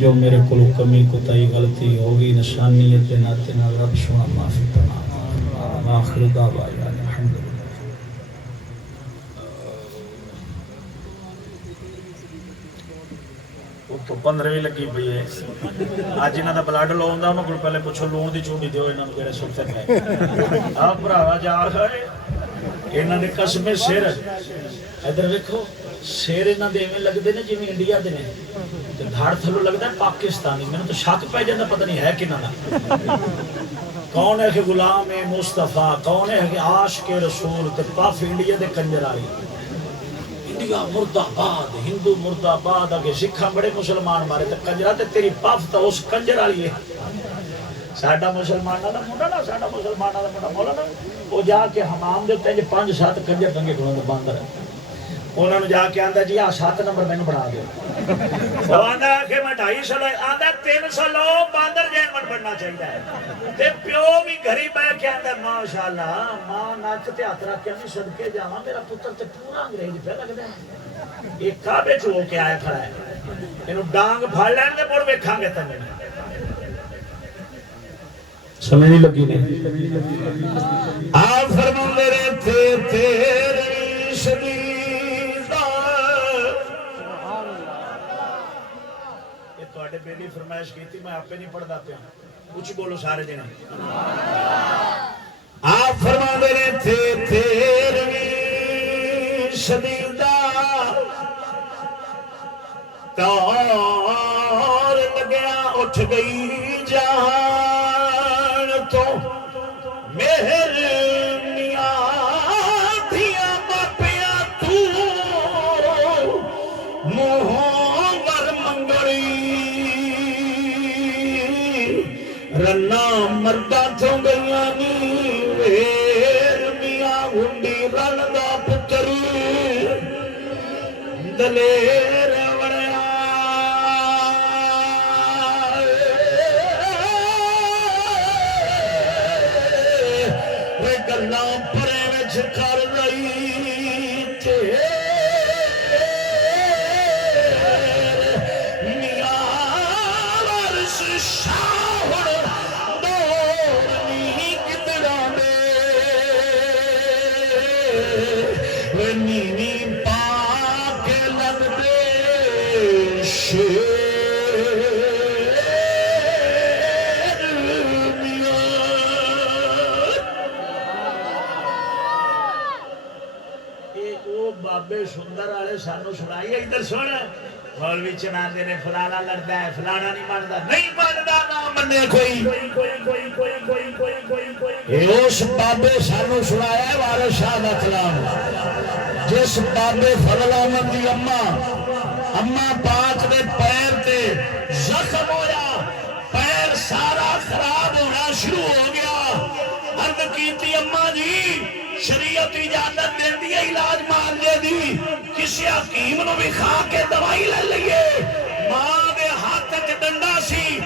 جو میرے کول کمی کوتاہی غلطی ہوگی نشانیت دے ناتے نال رب سونا معافی فرماوے آخر دعوانا الحمدللہ تو 15ویں لگی پئی ہے اج انہاں دا بلڈ لو ہوندا انہاں کول پہلے پوچھو لون دی چوٹی دیو انہاں نوں جڑے ستے پے آ بھراوا جار ہے انہاں دے قسمے سر ادھر دیکھو سر انہاں دے ایویں لگدے نے جویں انڈیا دے نے تے دھاڑ تھلو لگدا ہے پاکستانی مینوں تو شک پے جاندا پتہ نہیں ہے کناں دا کون ہے کہ غلام مصطفیٰ کون ہے کہ عاشق رسول تے پاف انڈیا دے کنجر والی انڈیا مردہ باد ہندو مردہ باد اگے سکھاں بڑے مسلمان مارے تے کنجرا تے تیری پاف تا اس کنجر والی ہے ساڈا مسلماناں دا منڈا نا ساڈا مسلماناں دا منڈا مولانا او جا کے حمام دے تے 5-7 کنجر ٹنگے کھڑوں باندر انہاں نوں جا کے آندا جی آ 7 نمبر مینوں بنا دیو او آندا کہ میں 250 لے آندا 300 لو باندر جیمن بننا چاہیے تے پیو بھی گھری بیٹھ کے آندا ماشاءاللہ ماں نچ تے ہاتھ رکھ کے نہیں صدقے جاواں میرا پتر تے پورا انگریز پہ لگدا ہے یہ کعبے چ ہو کے آیا کھڑا ہے اینوں ڈانگ پھڑ لین تے مڑ ویکھاں گے تنے سمجھ نہیں لگی نہیں آپ فرماندے رہتے تیری شدید بیلی فرمائش کی تھی میں آپ پہ نہیں پڑھتا پیا کچھ بولو سارے جنے آپ فرما دے رہے تھے تیروی شدیدہ تار لگیا اٹھ گئی جان تو مہر میاں دیا باپیا تو موہر منگڑی رنا مردہ تو گیا نی ویر میاں ہنڈی رن دا پتر دلیر وڑیا وے گلنا پرے وچ کر رہی تے میاں ورس شاہر دورنی کتنا دے وے نیوی پاک لگ دے شیر بابے سندر والے سانو سنائی ادھر سن مولوی چناندے نے فلانا لڑدا ہے فلانا نہیں ماندا نہیں ماندا نہ مننے کوئی اس بابے سانو سنایا ہے وارث شاہ دا کلام جس بابے فضل احمد دی اما پاک دے پیر تے زخم ہویا پیر سارا خراب ہونا شروع ہو گیا عرض کیتی اما جی شریعت اجازت دیندی ہے علاج مانجے دی کسی حکیم نو بھی کھا کے دوائی لے لئیے ماں دے ہاتھ وچ ڈنڈا سی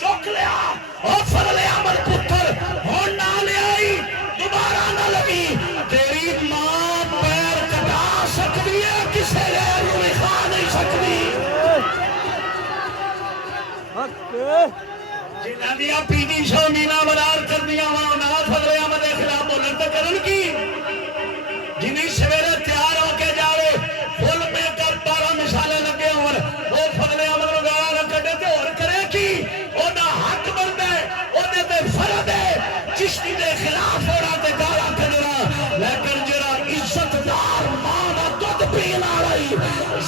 چک لیا او فضل احمد پتر ہن نہ لے آئی دوبارہ نہ لگی تیری ماں پیر کٹا سکتی ہے کسی غیر نو بھی کھا نہیں سکتی جنہاں دیا پی جی شو مینا بدار کر دیا وہاں نہ فضل احمد کے خلاف بولن تو کرن کی جنہیں سویرے تیار ہو کے جاوے فل میں کر 12 مثالیں لگے ہون وہ فضل احمد نو گالا نہ کڈے تے اور کرے کی اودا حق بندا ہے اودے تے فرض ہے چشتی دے خلاف ہونا تے گالا کڈنا لیکن جڑا عزت دار ماں دا دودھ پین والا ہی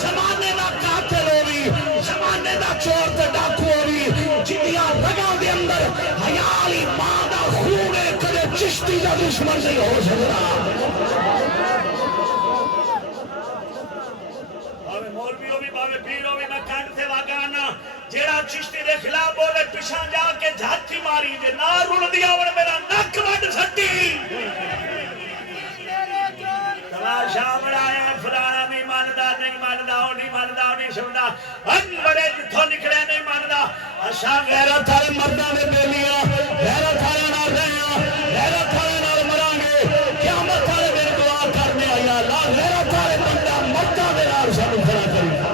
زمانے دا قاتل ہووی زمانے دا چور تے ڈاکو ہووی جنیاں رگاں دے اندر حیا والی ماں دا خون ہے کدے چشتی دا دشمن نہیں ہو سکدا جیڑا چشتی دے خلاف بولے پیچھا جا کے جھاتی ماری جے نہ رول دیا اور میرا نک وڈ سٹی تماشا بڑھایا فلانا نہیں ماندا نہیں ماندا او نہیں ماندا او نہیں سندا ان بڑے جتھوں نکلے نہیں ماندا اساں غیرت والے مرداں دے بیلیاں غیرت والے نال رہیا غیرت والے نال مران گے قیامت والے دن دعا کرنے آیا اللہ غیرت والے بندہ مرداں دے نال سانو کھڑا کری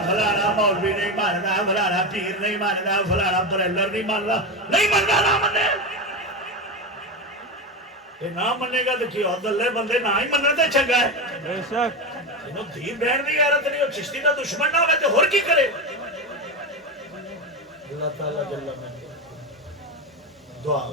فلانا مولوی نہیں ماننا فلانا پیر نہیں ماننا فلانا بریلر نہیں ماننا نہیں ماننا نہ منے یہ نہ منے گا تو کیا دلے بندے نہ ہی مننے تے چنگا ہے بے شک انہوں دھی بہن دی غیرت نہیں اور چشتی دا دشمن نہ ہوئے تو ہور کی کرے اللہ تعالیٰ جل میں دعا